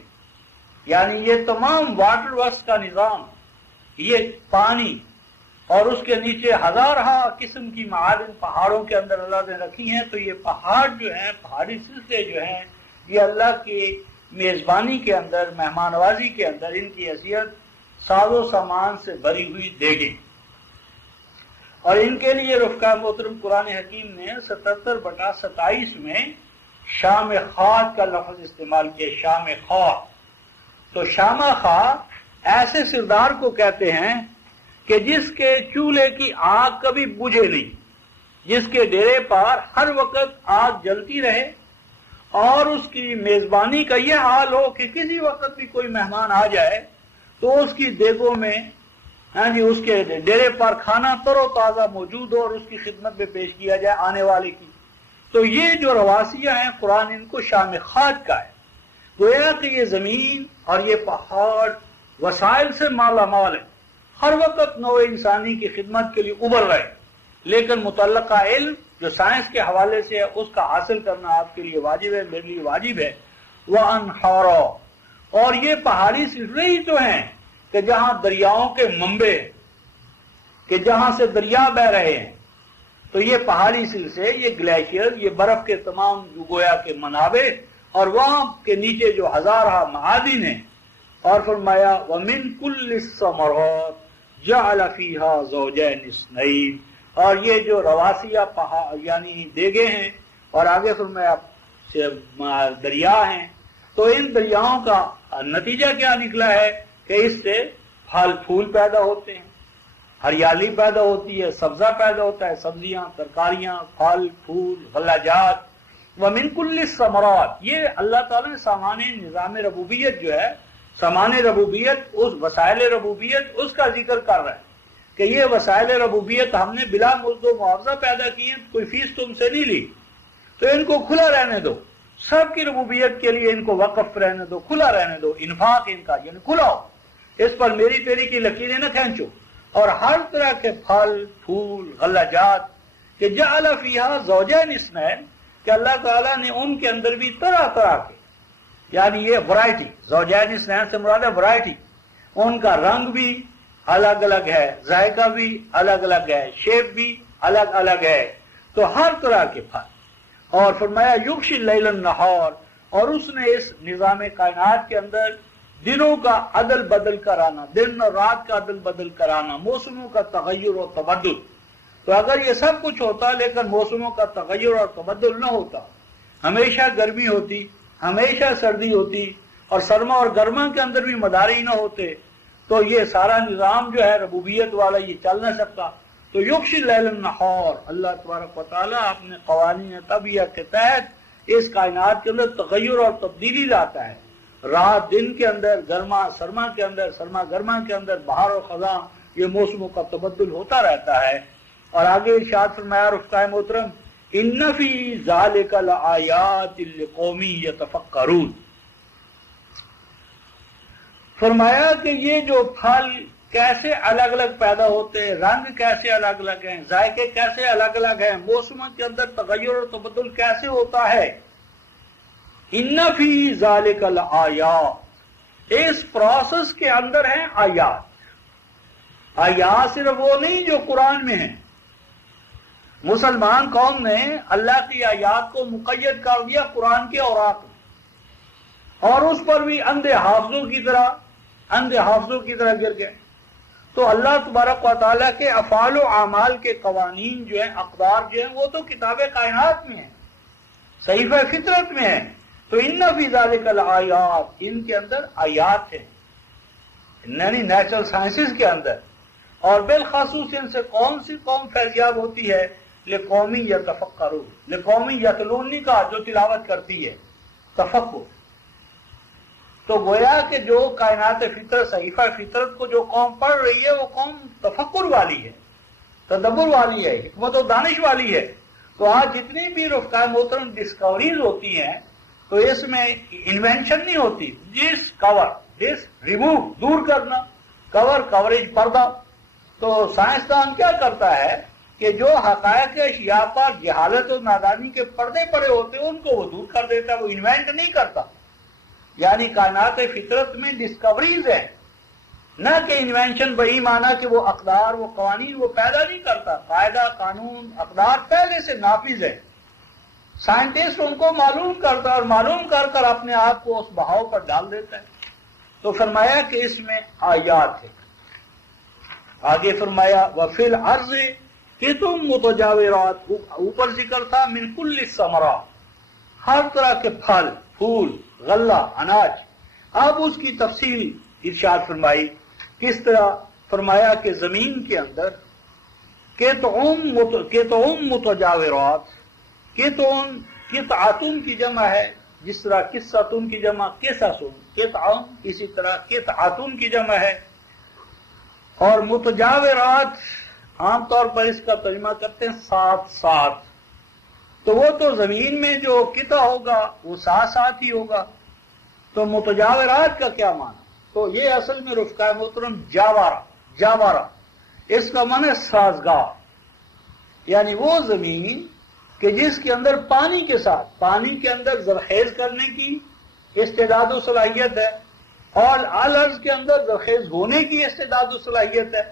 یعنی یہ تمام واٹر ورکس کا نظام، یہ پانی، اور اس کے نیچے ہزارہ قسم کی معادن پہاڑوں کے اندر اللہ نے رکھی ہیں۔ تو یہ پہاڑ جو ہیں، پہاڑی سلسلے جو ہیں، یہ اللہ کی میزبانی کے اندر، مہمان نوازی کے اندر، ان کی حیثیت ساز و سامان سے بھری ہوئی دیگیں، اور ان کے لیے رفقا محترم قرآن حکیم نے 77/27 میں شام خواہ کا لفظ استعمال کیا، شام خواہ۔ تو شامہ خواہ ایسے سردار کو کہتے ہیں کہ جس کے چولہے کی آگ کبھی بجھے نہیں، جس کے ڈیرے پر ہر وقت آگ جلتی رہے، اور اس کی میزبانی کا یہ حال ہو کہ کسی وقت بھی کوئی مہمان آ جائے تو اس کی دیگوں میں، اس کے ڈیرے پر کھانا تر و تازہ موجود ہو اور اس کی خدمت میں پیش کیا جائے آنے والے کی۔ تو یہ جو رواسیہ ہیں، قرآن ان کو شام خواہ کا ہے، گویا کہ یہ زمین اور یہ پہاڑ وسائل سے مالا مال ہے، ہر وقت نوع انسانی کی خدمت کے لیے ابھر رہے، لیکن متعلقہ علم جو سائنس کے حوالے سے ہے اس کا حاصل کرنا آپ کے لیے واجب ہے، میرے لیے واجب ہے۔ وَأَنْحَارًا، اور یہ پہاڑی سلسلے ہی تو ہیں کہ جہاں دریاؤں کے منبع، کہ جہاں سے دریا بہ رہے ہیں، تو یہ پہاڑی سلسلے، یہ گلیشیئر، یہ برف کے تمام گویا کے منابع اور وہاں کے نیچے جو ہزارہ معادن ہیں. اور فرمایا وَمِن كُلِّ الثَّمَرَاتِ جَعَلَ فِيهَا زَوْجَيْنِ اثْنَيْنِ، اور یہ جو رواسیہ پہاڑ یعنی دیگیں ہیں، اور آگے فرمایا دریا ہیں، تو ان دریاؤں کا نتیجہ کیا نکلا ہے کہ اس سے پھل پھول پیدا ہوتے ہیں، ہریالی پیدا ہوتی ہے، سبزہ پیدا ہوتا ہے، سبزیاں، ترکاریاں، پھل پھول، غلہ جات. وَمِن كُلِّ الثَّمَرَاتِ، یہ اللہ تعالیٰ نے سامان نظام ربوبیت جو ہے، سامان ربوبیت، اس وسائل ربوبیت، اس کا ذکر کر رہا ہے کہ یہ وسائل ربوبیت ہم نے بلا مزد و معاوضہ پیدا کیے، کوئی فیس تم سے نہیں لی، تو ان کو کھلا رہنے دو، سب کی ربوبیت کے لیے ان کو وقف رہنے دو، کھلا رہنے دو، انفاق ان کا یعنی کھلاؤ، اس پر میری تیری کی لکیریں نہ کھینچو. اور ہر طرح کے پھل پھول غلہ جات کہ جعل فیہا زوجین اثنین، کہ اللہ تعالیٰ نے ان کے اندر بھی طرح طرح کے، یعنی یہ ورائٹی، زوجین اثنین سے مراد ہے ورائٹی، ان کا رنگ بھی الگ الگ ہے، ذائقہ بھی الگ الگ ہے، شیپ بھی الگ الگ ہے، تو ہر طرح کے پھل. اور فرمایا یغشی اللیل النہار، اور اس نے اس نظام کائنات کے اندر دنوں کا عدل بدل کرانا، دن اور رات کا عدل بدل کرانا، موسموں کا تغیر و تبدل. تو اگر یہ سب کچھ ہوتا لیکن موسموں کا تغیر اور تبدل نہ ہوتا، ہمیشہ گرمی ہوتی، ہمیشہ سردی ہوتی، اور سرما اور گرما کے اندر بھی مداری نہ ہوتے، تو یہ سارا نظام جو ہے ربوبیت والا یہ چل نہ سکتا. تو یغشی اللیل النہار، اللہ تبارک و تعالیٰ اپنے قوانین طبیعت کے تحت اس کائنات کے اندر تغیر اور تبدیلی لاتا ہے، رات دن کے اندر، گرما سرما کے اندر، سرما گرما کے اندر، بہار و خزاں، یہ موسموں کا تبدل ہوتا رہتا ہے. اور آگے ارشاد فرمایا رفقائے محترم ان فی ذالک لآیات لقوم یتفکرون، فرمایا کہ یہ جو پھل کیسے الگ الگ پیدا ہوتے ہیں، رنگ کیسے الگ الگ ہیں، ذائقے کیسے الگ الگ ہیں، موسموں کے اندر تغیر اور تبدل کیسے ہوتا ہے. ان فی ذالک لآیات، اس پروسیس کے اندر ہیں آیات. آیات صرف وہ نہیں جو قرآن میں ہیں، مسلمان قوم نے اللہ کی آیات کو مقید کر دیا قرآن کے اوراق میں، اور اس پر بھی اندھے حافظوں کی طرح گر گئے. تو اللہ تبارک و تعالیٰ کے افعال و اعمال کے قوانین جو ہیں، اقدار جو ہیں، وہ تو کتاب کائنات میں ہیں، صحیفہ فطرت میں ہیں. تو ان فی ذالک الآیات، ان کے اندر آیات ہیں، یعنی نیچرل سائنسز کے اندر. اور بالخصوص ان سے کون سی قوم فیضیاب ہوتی ہے؟ لقومی یتفکرون، لقومی یتلون نہیں کہا جو تلاوت کرتی ہے، تفکر. تو گویا کہ جو کائنات فطرت، صحیفہ فطرت کو جو قوم پڑھ رہی ہے وہ قوم تفکر والی ہے، تدبر والی ہے، حکمت و دانش والی ہے. تو آج جتنی بھی رفقائے محترم ڈسکوریز ہوتی ہیں تو اس میں انوینشن نہیں ہوتی، جس کور، جس ریموو، دور کرنا، کور، کوریج، پردہ. تو سائنسدان کیا کرتا ہے کہ جو حقائق اشیاء پر جہالت و نادانی کے پردے پڑے ہوتے ہیں ان کو وہ دور کر دیتا ہے، وہ انوینٹ نہیں کرتا. یعنی کائنات فطرت میں ڈسکوریز ہیں، نہ کہ انوینشن بہی معنی کہ وہ اقدار، وہ قوانین وہ پیدا نہیں کرتا. قاعدہ، قانون، اقدار پہلے سے نافذ ہے، سائنٹسٹ ان کو معلوم کرتا ہے اور معلوم کر کر اپنے آپ کو اس بہاؤ پر ڈال دیتا ہے. تو فرمایا کہ اس میں آیات ہے. آگے فرمایا وفی الارض کہ تم متجاورات، اوپر ذکر تھا من کل الثمرات، ہر طرح کے پھل پھول غلہ اناج. اب اس کی تفصیل ارشاد فرمائی. کس طرح؟ فرمایا کہ زمین کے اندر قطعون متجاورات، قطعتن کی جمع ہے، جس طرح قصتن کی جمع قصصن، قطعن اسی طرح قطعتن کی جمع ہے. اور متجاورات عام طور پر اس کا ترجمہ کرتے ہیں ساتھ ساتھ. تو وہ تو زمین میں جو قطع ہوگا وہ ساتھ ساتھ ہی ہوگا. تو متجاورات کا کیا معنی؟ تو یہ اصل میں رفقائے محترم جاوارہ، اس کا معنی سازگار، یعنی وہ زمین کہ جس کے اندر پانی کے ساتھ، پانی کے اندر زرخیز کرنے کی استعداد و صلاحیت ہے، اور الارض کے اندر زرخیز ہونے کی استعداد و صلاحیت ہے.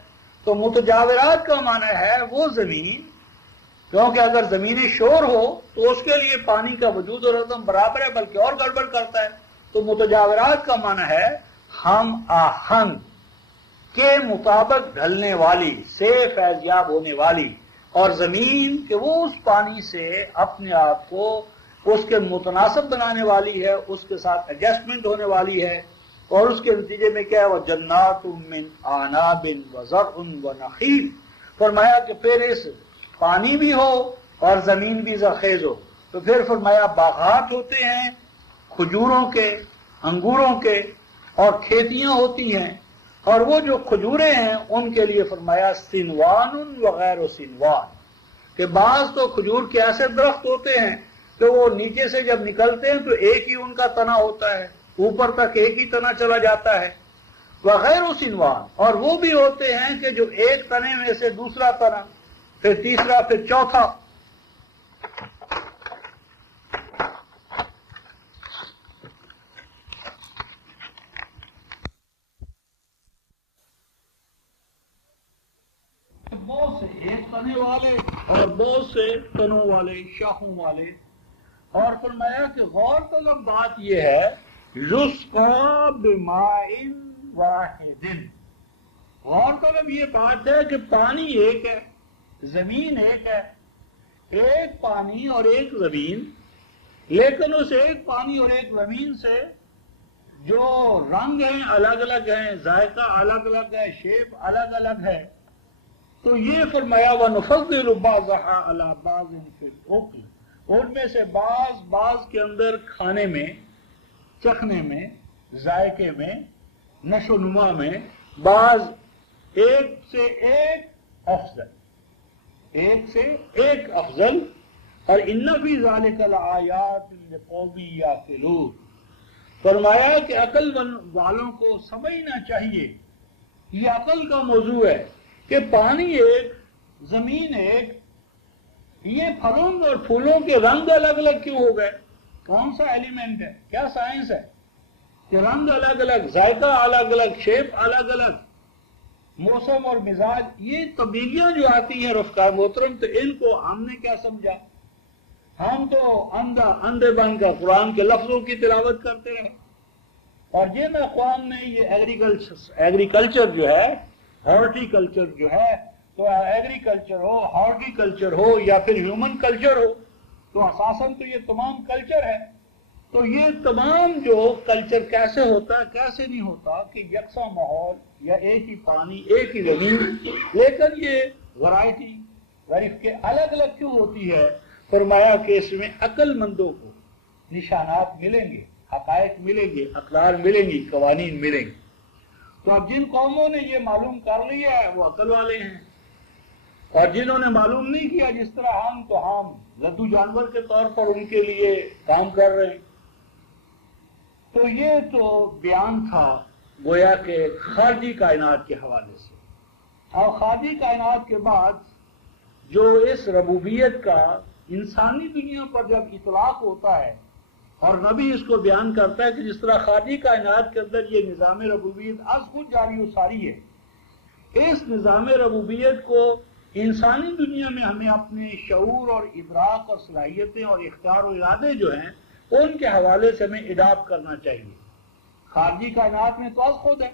تو متجاورات کا معنی ہے وہ زمین کیونکہ اگر زمین شور ہو تو اس کے لیے پانی کا وجود اور عدم برابر ہے، بلکہ اور گڑبڑ کرتا ہے۔ تو متجاورات کا معنی ہے ہم آہنگ کے مطابق ڈھلنے والی، سے فیضیاب ہونے والی، اور زمین کہ وہ اس پانی سے اپنے آپ کو اس کے متناسب بنانے والی ہے، اس کے ساتھ ایڈجسٹمنٹ ہونے والی ہے، اور اس کے نتیجے میں کیا ہے، وہ جنات من اعناب وزرع ونخیل، فرمایا کہ پھر اس پانی بھی ہو اور زمین بھی زرخیز ہو، تو پھر فرمایا باغات ہوتے ہیں کھجوروں کے، انگوروں کے، اور کھیتیاں ہوتی ہیں، اور وہ جو کھجوریں ہیں ان کے لیے فرمایا سنوان وغیر سنوان، کہ بعض تو کھجور کے ایسے درخت ہوتے ہیں کہ وہ نیچے سے جب نکلتے ہیں تو ایک ہی ان کا تنا ہوتا ہے، اوپر تک ایک ہی تنا چلا جاتا ہے، وغیر سنوان، اور وہ بھی ہوتے ہیں کہ جو ایک تنے میں سے دوسرا تنا، پھر تیسرا، پھر چوتھا۔ بہت سے ایک تنے والے اور بہت سے تنوں والے، شاخوں والے، اور فرمایا کہ غور طلب بات یہ ہے یسقا بماء واحد، غور طلب یہ بات ہے کہ پانی ایک ہے، زمین ایک ہے، ایک پانی اور ایک زمین، لیکن اس ایک پانی اور ایک زمین سے جو رنگ ہیں الگ الگ ہیں، ذائقہ الگ الگ ہے، شیپ الگ الگ ہے، تو یہ فرمایا وَنُفَضِّلُ بَعْضَهَا عَلَى بَعْضٍ فِي الْأُكْلِ، ان میں سے بعض کے اندر کھانے میں، چکھنے میں، ذائقے میں، نشو و نما میں، بعض ایک سے ایک افضل، ایک سے ایک افضل، اور ان فی ذالک لآیات لقوم یعقلون، فرمایا کہ عقل والوں کو سمجھنا چاہیے، یہ عقل کا موضوع ہے کہ پانی ایک، زمین ایک، یہ پھلوں اور پھولوں کے رنگ الگ الگ کیوں ہو گئے؟ کون سا ایلیمنٹ ہے؟ کیا سائنس ہے کہ رنگ الگ الگ، ذائقہ الگ الگ، شیپ الگ الگ، موسم اور مزاج، یہ تبدیلیاں جو آتی ہیں رفقا محترم، تو ان کو ہم نے کیا سمجھا؟ ہم تو اندھے بن کر قرآن کے لفظوں کی تلاوت کرتے رہے، اور جن اقوام نے یہ ایگریکلچر جو ہے، ہارٹی کلچر جو ہے، تو ایگریکلچر ہو، ہارٹی کلچر ہو، یا پھر ہیومن کلچر ہو، تو اساساً تو یہ تمام کلچر ہے، تو یہ تمام جو کلچر کیسے ہوتا ہے، کیسے نہیں ہوتا کہ یکساں ماحول یا ایک ہی پانی، ایک ہی زمین، لیکن یہ ورائٹی کے الگ الگ کیوں ہوتی ہے؟ فرمایا کہ اس میں عقل مندوں کو نشانات ملیں گے، حقائق ملیں گے، اقدار ملیں گی، قوانین ملیں گے۔ تو اب جن قوموں نے یہ معلوم کر لیا ہے وہ عقل والے ہیں، اور جنہوں نے معلوم نہیں کیا، جس طرح ہم لدو جانور کے طور پر ان کے لیے کام کر رہے ہیں۔ تو یہ تو بیان تھا گویا کہ خارجی کائنات کے حوالے سے، اور خارجی کائنات کے بعد جو اس ربوبیت کا انسانی دنیا پر جب اطلاق ہوتا ہے، اور نبی اس کو بیان کرتا ہے کہ جس طرح خارجی کائنات کے اندر یہ نظام ربوبیت از خود جاری و ساری ہے، اس نظام ربوبیت کو انسانی دنیا میں ہمیں اپنے شعور اور ادراک اور صلاحیتیں اور اختیار و ارادے جو ہیں ان کے حوالے سے ہمیں اڈاپٹ کرنا چاہیے۔ خارجی کائنات میں تو از خود ہے،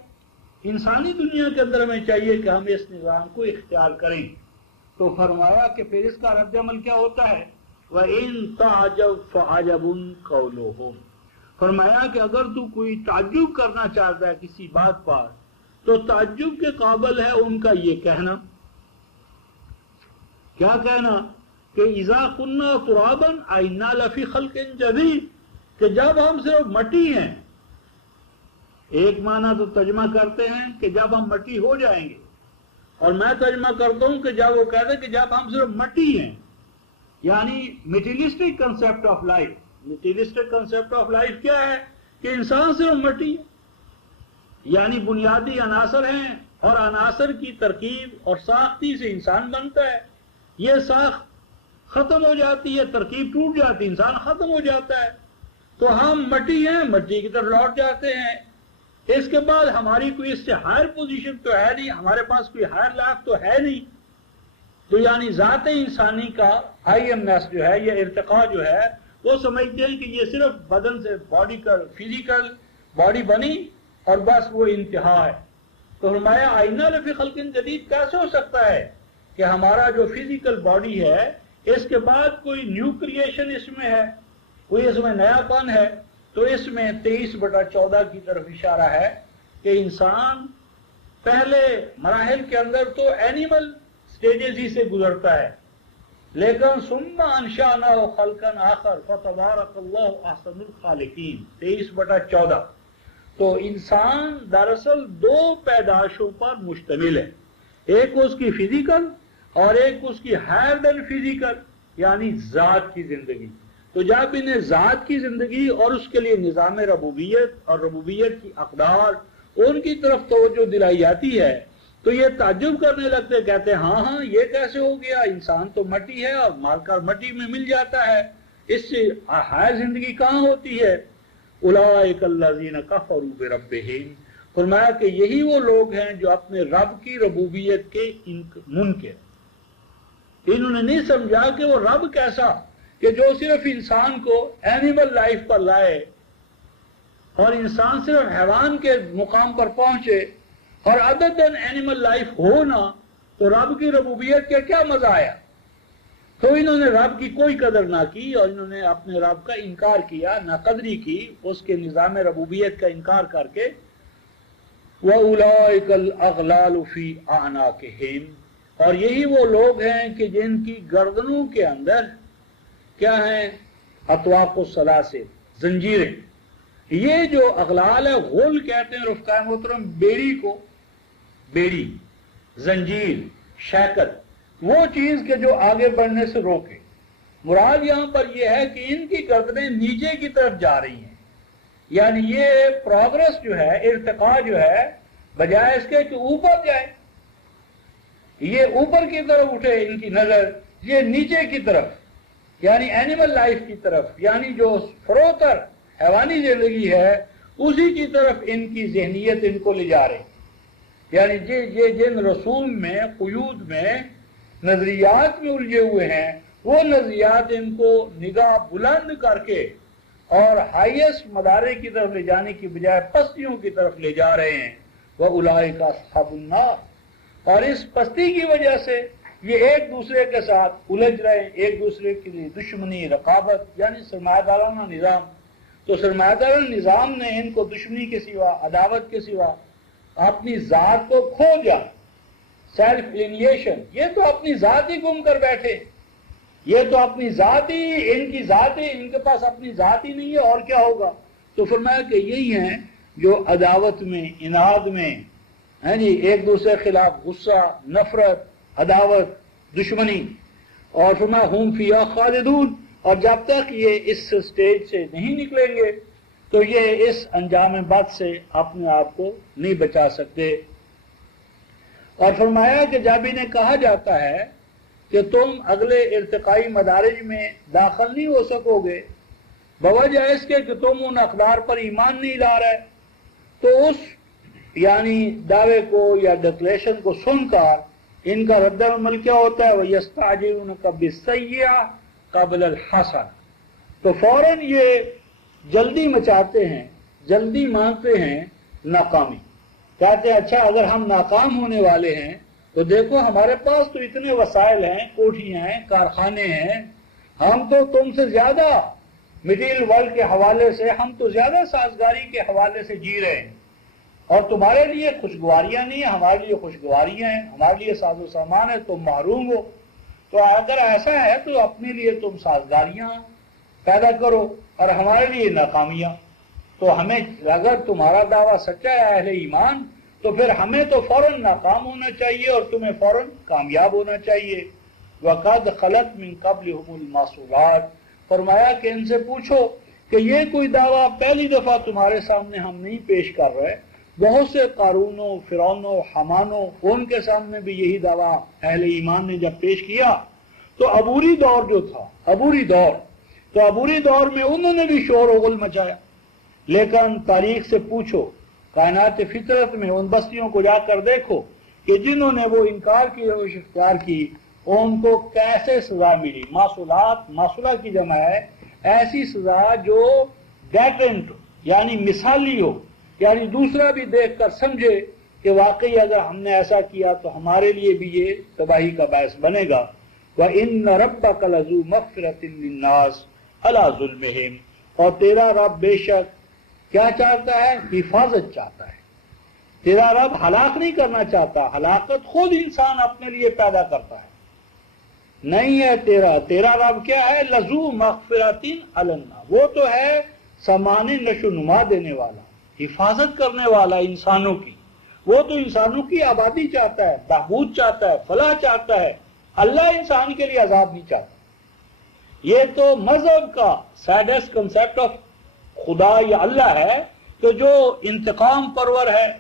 انسانی دنیا کے اندر ہمیں چاہیے کہ ہم اس نظام کو اختیار کریں۔ تو فرمایا کہ پھر اس کا رد عمل کیا ہوتا ہے؟ وَإِن تَعْجَبْ فَعَجَبٌ قَوْلُهُمْ، فرمایا کہ اگر تو کوئی تعجب کرنا چاہتا ہے کسی بات پر، تو تعجب کے قابل ہے ان کا یہ کہنا، کیا کہنا؟ کہ اِذَا كُنَّا تُرَابًا أَإِنَّا لَفِي خَلْقٍ جَدِيدٍ، کہ جب ہم صرف مٹی ہیں، ایک معنی تو ترجمہ کرتے ہیں کہ جب ہم مٹی ہو جائیں گے، اور میں ترجمہ کرتا ہوں کہ جب وہ کہتے ہیں کہ جب ہم صرف مٹی ہیں، یعنی materialistic concept of life. Materialistic concept of life کیا ہے؟ کہ انسان صرف مٹی ہے، یعنی بنیادی عناصر ہیں، اور عناصر کی ترکیب اور ساختی سے انسان بنتا ہے، یہ ساخت ختم ہو جاتی ہے، ترکیب ٹوٹ جاتی ہے، انسان ختم ہو جاتا ہے، تو ہم مٹی ہیں، مٹی کی طرف لوٹ جاتے ہیں۔ اس کے بعد ہماری کوئی اس سے ہائر پوزیشن تو ہے نہیں، ہمارے پاس کوئی ہائر لائف تو ہے نہیں، تو یعنی ذات انسانی کا آئی ایم ایس جو ہے یا ارتقاء جو ہے وہ سمجھتے ہیں کہ یہ صرف بدن سے باڈی کا فزیکل باڈی بنی اور بس وہ انتہا ہے. تو فرمایا آئینہ لفی خلق جدید کیسے ہو سکتا ہے کہ ہمارا جو فزیکل باڈی ہے اس کے بعد کوئی نیو کریشن اس میں ہے, کوئی اس میں نیا پن ہے. تو اس میں 23/14 کی طرف اشارہ ہے کہ انسان پہلے مراحل کے اندر تو اینیمل سٹیجز ہی سے گزرتا ہے, لیکن ثم انشأناہ خلقا آخر فتبارک اللہ احسن الخالقین 23/14. تو انسان دراصل 2 پیدائشوں پر مشتمل ہے, ایک اس کی فزیکل اور ایک اس کی ہائر دین فزیکل یعنی ذات کی زندگی. تو جب انہیں ذات کی زندگی اور اس کے لیے نظام ربوبیت اور ربوبیت کی اقدار ان کی طرف توجہ دلائی جاتی ہے تو یہ تعجب کرنے لگتے, کہتے ہیں ہاں یہ کیسے ہو گیا, انسان تو مٹی ہے اور مار کر مٹی میں مل جاتا ہے, اس سے ہائر زندگی کہاں ہوتی ہے. اولئک الذین کفروا بربہم, فرمایا کہ یہی وہ لوگ ہیں جو اپنے رب کی ربوبیت کے منکر, انہوں نے نہیں سمجھا کہ وہ رب کیسا کہ جو صرف انسان کو اینیمل لائف پر لائے اور انسان صرف حیوان کے مقام پر پہنچے اور ادر دین اینیمل لائف ہو نا, تو رب کی ربوبیت کا کیا مزہ آیا. تو انہوں نے رب کی کوئی قدر نہ کی اور انہوں نے اپنے رب کا انکار کیا, ناقدری کی, اس کے نظام ربوبیت کا انکار کر کے. وَأُولَئِكَ الْأَغْلَالُ فِي أَعْنَاقِهِمْ, اور یہی وہ لوگ ہیں کہ جن کی گردنوں کے اندر کیا ہیں اطواق السلاسل زنجیریں. یہ جو اغلال ہے غل کہتے ہیں رفقائے محترم بیڑی کو, بیڑی زنجیر شیکل, وہ چیز کے جو آگے بڑھنے سے روکے. مراد یہاں پر یہ ہے کہ ان کی گردنیں نیچے کی طرف جا رہی ہیں, یعنی یہ پروگرس جو ہے ارتقاء جو ہے بجائے اس کے کہ اوپر جائے, یہ اوپر کی طرف اٹھے ان کی نظر, یہ نیچے کی طرف یعنی اینیمل لائف کی طرف, یعنی جو فروتر حیوانی زندگی ہے اسی کی طرف ان کی ذہنیت ان کو لے جا رہی. یعنی یہ جن رسوم میں قیود میں نظریات میں الجھے ہوئے ہیں وہ نظریات ان کو نگاہ بلند کر کے اور ہائیسٹ مدارے کی طرف لے جانے کی بجائے پستیوں کی طرف لے جا رہے ہیں. وَأُولَئِكَ أَصْحَابُ النَّارِ, اور اس پستی کی وجہ سے یہ ایک دوسرے کے ساتھ الجھ رہے ہیں, ایک دوسرے کے لیے دشمنی رقابت یعنی سرمایہ دارانہ نظام. تو سرمایہ دارانہ نظام نے ان کو دشمنی کے سوا عداوت کے سوا اپنی ذات کو کھو دیا, سیلف الینیشن, یہ تو اپنی ذات ہی گم کر بیٹھے, یہ تو اپنی ذات ہی ان کی ذات ہی, ان کے پاس اپنی ذات ہی نہیں ہے اور کیا ہوگا. تو فرمایا کہ یہی ہیں جو عداوت میں اناد میں ہیں جی, ایک دوسرے کے خلاف غصہ نفرت عداوت دشمنی. اور فرمایا ہم فیہا خالدون, اور جب تک یہ اس سٹیج سے نہیں نکلیں گے تو یہ اس انجام بد سے اپنے آپ کو نہیں بچا سکتے. اور فرمایا کہ جب انہیں کہا جاتا ہے کہ تم اگلے ارتقائی مدارج میں داخل نہیں ہو سکو گے بوجہ اس کے کہ تم ان اقدار پر ایمان نہیں لا رہے, تو اس یعنی دعوے کو یا ڈکلیریشن کو سن کر ان کا رد عمل کیا ہوتا ہے, وَيَسْتَعْجِلُونَكَ بِالسَّيِّئَةِ قبل الحسن, تو فوراً یہ جلدی مچاتے ہیں, جلدی مانگتے ہیں ناکامی. کہتے ہیں اچھا اگر ہم ناکام ہونے والے ہیں تو دیکھو ہمارے پاس تو اتنے وسائل ہیں, کوٹھیاں ہیں, کارخانے ہیں, ہم تو تم سے زیادہ مٹیریل ورلڈ کے حوالے سے ہم تو زیادہ سازگاری کے حوالے سے جی رہے ہیں, اور تمہارے لیے خوشگواریاں نہیں ہیں, ہمارے لیے خوشگواریاں ہیں, ہمارے لیے ساز و سامان ہے, تم محروم ہو. تو اگر ایسا ہے تو اپنے لیے تم سازگاریاں پیدا کرو اور ہمارے لیے ناکامیاں. تو ہمیں اگر تمہارا دعویٰ سچا ہے اہل ایمان تو پھر ہمیں تو فوراً ناکام ہونا چاہیے اور تمہیں فوراً کامیاب ہونا چاہیے. وَقَدْ خَلَتْ مِن قَبْلِهُمُ الْمَعْصُورَاتُ, فرمایا کہ ان سے پوچھو کہ یہ کوئی دعویٰ پہلی دفعہ تمہارے سامنے ہم نہیں پیش کر رہے, بہت سے قارونوں فرعونوں حمانوں ان کے سامنے بھی یہی دعویٰ اہل ایمان نے جب پیش کیا. تو عبوری دور جو تھا, عبوری دور میں انہوں نے بھی شور و غل مچایا. لیکن تاریخ سے پوچھو, کائنات فطرت میں ان بستیوں کو جا کر دیکھو کہ جنہوں نے وہ انکار کی روش اختیار کی ان کو کیسے سزا ملی. معصولات، معصولہ کی جمع ہے ایسی سزا جو ڈیٹرنٹ یعنی مثالی ہو، یعنی دوسرا بھی دیکھ کر سمجھے کہ واقعی اگر ہم نے ایسا کیا تو ہمارے لیے بھی یہ تباہی کا باعث بنے گا. وَإِنَّ رَبَّكَ لَذُو مَغْفِرَةٍ لِلنَّاسِ عَلَىٰ ظُلْمِهِمْ، اور تیرا رب بے شک کیا چاہتا ہے؟ حفاظت چاہتا ہے. تیرا رب ہلاک نہیں کرنا چاہتا، ہلاکت خود انسان اپنے لیے پیدا کرتا ہے. نہیں ہے تیرا رب کیا ہے؟ لذو مغفرۃ علی الناس، وہ تو ہے سامان نشو نما دینے والا، حفاظت کرنے والا انسانوں کی. وہ تو انسانوں کی آبادی چاہتا ہے، بہبود چاہتا ہے، فلاح چاہتا ہے. اللہ انسان کے لیے عذاب نہیں چاہتا. یہ تو مذہب کا سیڈسٹ کنسیپٹ آف خدا یا اللہ ہے کہ جو انتقام پرور ہے،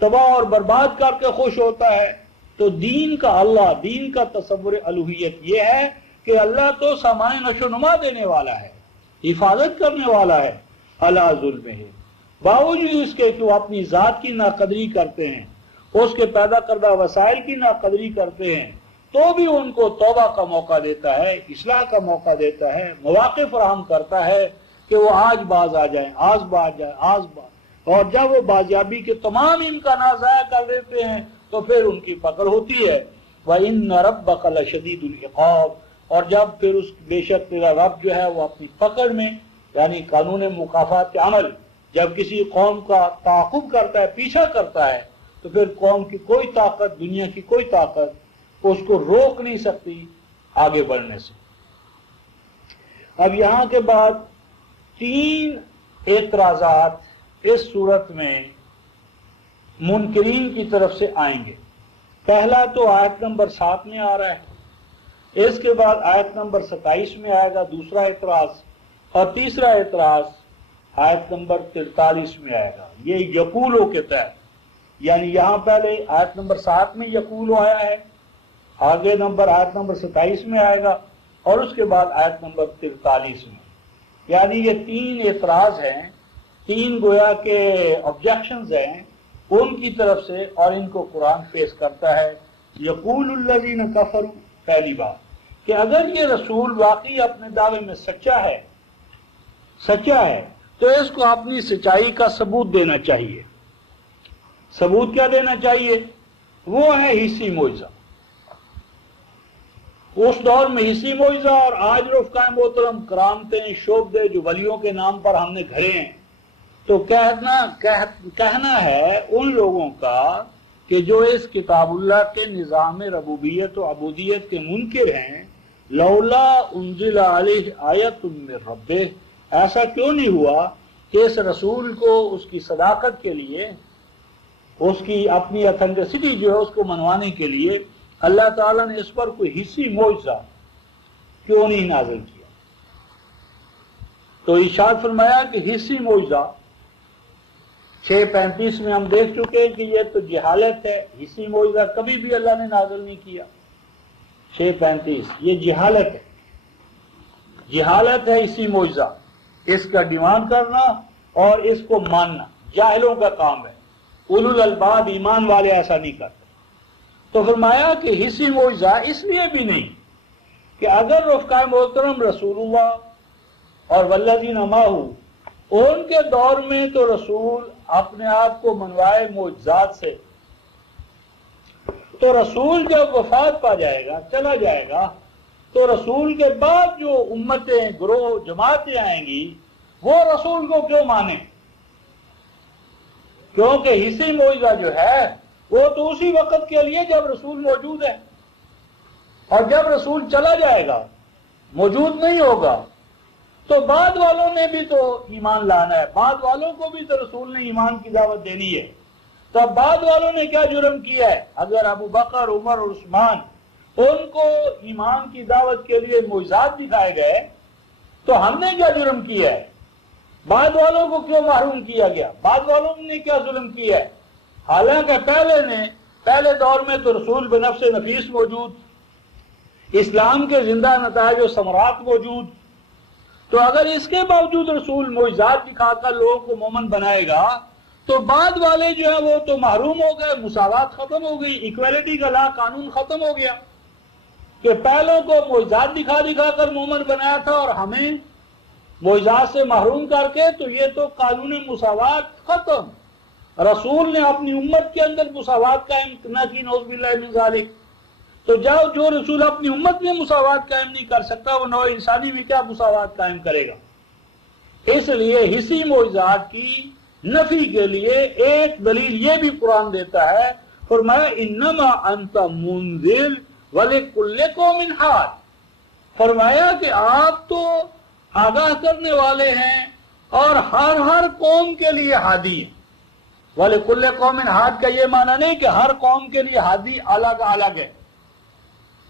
تباہ اور برباد کر کے خوش ہوتا ہے. تو دین کا اللہ، دین کا تصور الوہیت یہ ہے کہ اللہ تو سامان نشو نما دینے والا ہے، حفاظت کرنے والا ہے. علی ظلمہ، باوجود اس کے کہ وہ اپنی ذات کی ناقدری کرتے ہیں، اس کے پیدا کردہ وسائل کی ناقدری کرتے ہیں، تو بھی ان کو توبہ کا موقع دیتا ہے، اصلاح کا موقع دیتا ہے، مواقع فراہم کرتا ہے کہ وہ آج باز آ جائیں، آج باز آج باز. اور جب وہ بازیابی کے تمام امکانات ضائع کر دیتے ہیں تو پھر ان کی پکڑ ہوتی ہے. وَإِنَّ رَبَّكَ لَشَدِيدُ الْعِقَابِ، اور جب پھر اس بے شک تیرا رب جو ہے وہ اپنی پکڑ میں، یعنی قانون مکافات عمل، جب کسی قوم کا تعاقب کرتا ہے، پیچھا کرتا ہے، تو پھر قوم کی کوئی طاقت، دنیا کی کوئی طاقت اس کو روک نہیں سکتی آگے بڑھنے سے. اب یہاں کے بعد 3 اعتراضات اس صورت میں منکرین کی طرف سے آئیں گے. پہلا تو آیت نمبر 7 میں آ رہا ہے، اس کے بعد آیت نمبر 27 میں آئے گا دوسرا اعتراض، اور تیسرا اعتراض آیت نمبر 43 میں آئے گا. یہ یقولو کے تحت، یعنی یہاں پہلے آیت نمبر 7 میں یقولو آیا ہے، آگے نمبر آیت نمبر 27 میں آئے گا، اور اس کے بعد آیت نمبر 43 میں. یعنی یہ 3 اعتراض ہیں، 3 گویا کے آبجیکشنز ہیں ان کی طرف سے، اور ان کو قرآن پیش کرتا ہے. یقول الذین کفروا، پہلی بات کہ اگر یہ رسول واقعی اپنے دعوے میں سچا ہے تو اس کو اپنی سچائی کا ثبوت دینا چاہیے. ثبوت کیا دینا چاہیے؟ وہ ہے حصی معجزہ. اس دور میں حصی معجزہ، اور آج رفقائے محترم کرامتیں، شعبدے جو ولیوں کے نام پر ہم نے گھڑے ہیں، تو کہنا ہے ان لوگوں کا کہ جو اس کتاب اللہ کے نظام ربوبیت و عبودیت کے منکر ہیں، لولا انزل علیہ آیۃ من ربہ، ایسا کیوں نہیں ہوا کہ اس رسول کو اس کی صداقت کے لیے، اس کی اپنی اتھینٹسٹی جو ہے اس کو منوانے کے لیے اللہ تعالیٰ نے اس پر کوئی حصی معجزہ کیوں نہیں نازل کیا. تو ارشاد فرمایا کہ حصی معجزہ 6:35 میں ہم دیکھ چکے کہ یہ تو جہالت ہے، حصی معجزہ کبھی بھی اللہ نے نازل نہیں کیا. 6:35 یہ جہالت ہے حصی معجزہ، اس کا ڈیمانڈ کرنا اور اس کو ماننا جاہلوں کا کام ہے. اولو الالباب ایمان والے ایسا نہیں کرتے. تو فرمایا کہ حصی معجزہ اس لیے بھی نہیں کہ اگر رفقائے محترم رسول اللہ اور والذین معہ، ان کے دور میں تو رسول اپنے آپ کو منوائے معجزات سے، تو رسول جب وفات پا جائے گا، چلا جائے گا، تو رسول کے بعد جو امتیں، گروہ، جماعتیں آئیں گی، وہ رسول کو کیوں مانیں؟ کیونکہ حصی معجزہ جو ہے وہ تو اسی وقت کے لیے جب رسول موجود ہے، اور جب رسول چلا جائے گا، موجود نہیں ہوگا، تو بعد والوں نے بھی تو ایمان لانا ہے، بعد والوں کو بھی تو رسول نے ایمان کی دعوت دینی ہے. تو اب بعد والوں نے کیا جرم کیا ہے؟ اگر ابو بکر، عمر اور عثمان ان کو ایمان کی دعوت کے لیے معجزات دکھائے گئے، تو ہم نے کیا جرم کیا ہے؟ بعد والوں کو کیوں محروم کیا گیا؟ بعد والوں نے کیا ظلم کیا ہے؟ حالانکہ پہلے دور میں تو رسول بنفس نفیس موجود، اسلام کے زندہ نتائج و ثمرات موجود. تو اگر اس کے باوجود رسول معجزات دکھا کر لوگوں کو مومن بنائے گا، تو بعد والے جو ہیں وہ تو محروم ہو گئے، مساوات ختم ہو گئی، ایکویلٹی کا لا قانون ختم ہو گیا. کہ پہلوں کو معجزات دکھا دکھا کر مومن بنایا تھا اور ہمیں معجزات سے محروم کر کے، تو یہ تو قانون مساوات ختم. رسول نے اپنی امت کے اندر مساوات قائم نہ کی، نعوذ باللہ من ذالک. تو جو رسول اپنی امت میں مساوات قائم نہیں کر سکتا، وہ نوع انسانی میں کیا مساوات قائم کرے گا؟ اس لیے حصی معجزات کی نفی کے لیے ایک دلیل یہ بھی قرآن دیتا ہے، فرمایا انما انت منذر ولکل قوم ہاد. فرمایا کہ آپ تو آگاہ کرنے والے ہیں اور ہر قوم کے لیے ہادی ہیں. ولکل قوم ہاد کا یہ معنی نہیں کہ ہر قوم کے لیے ہادی الگ الگ ہے.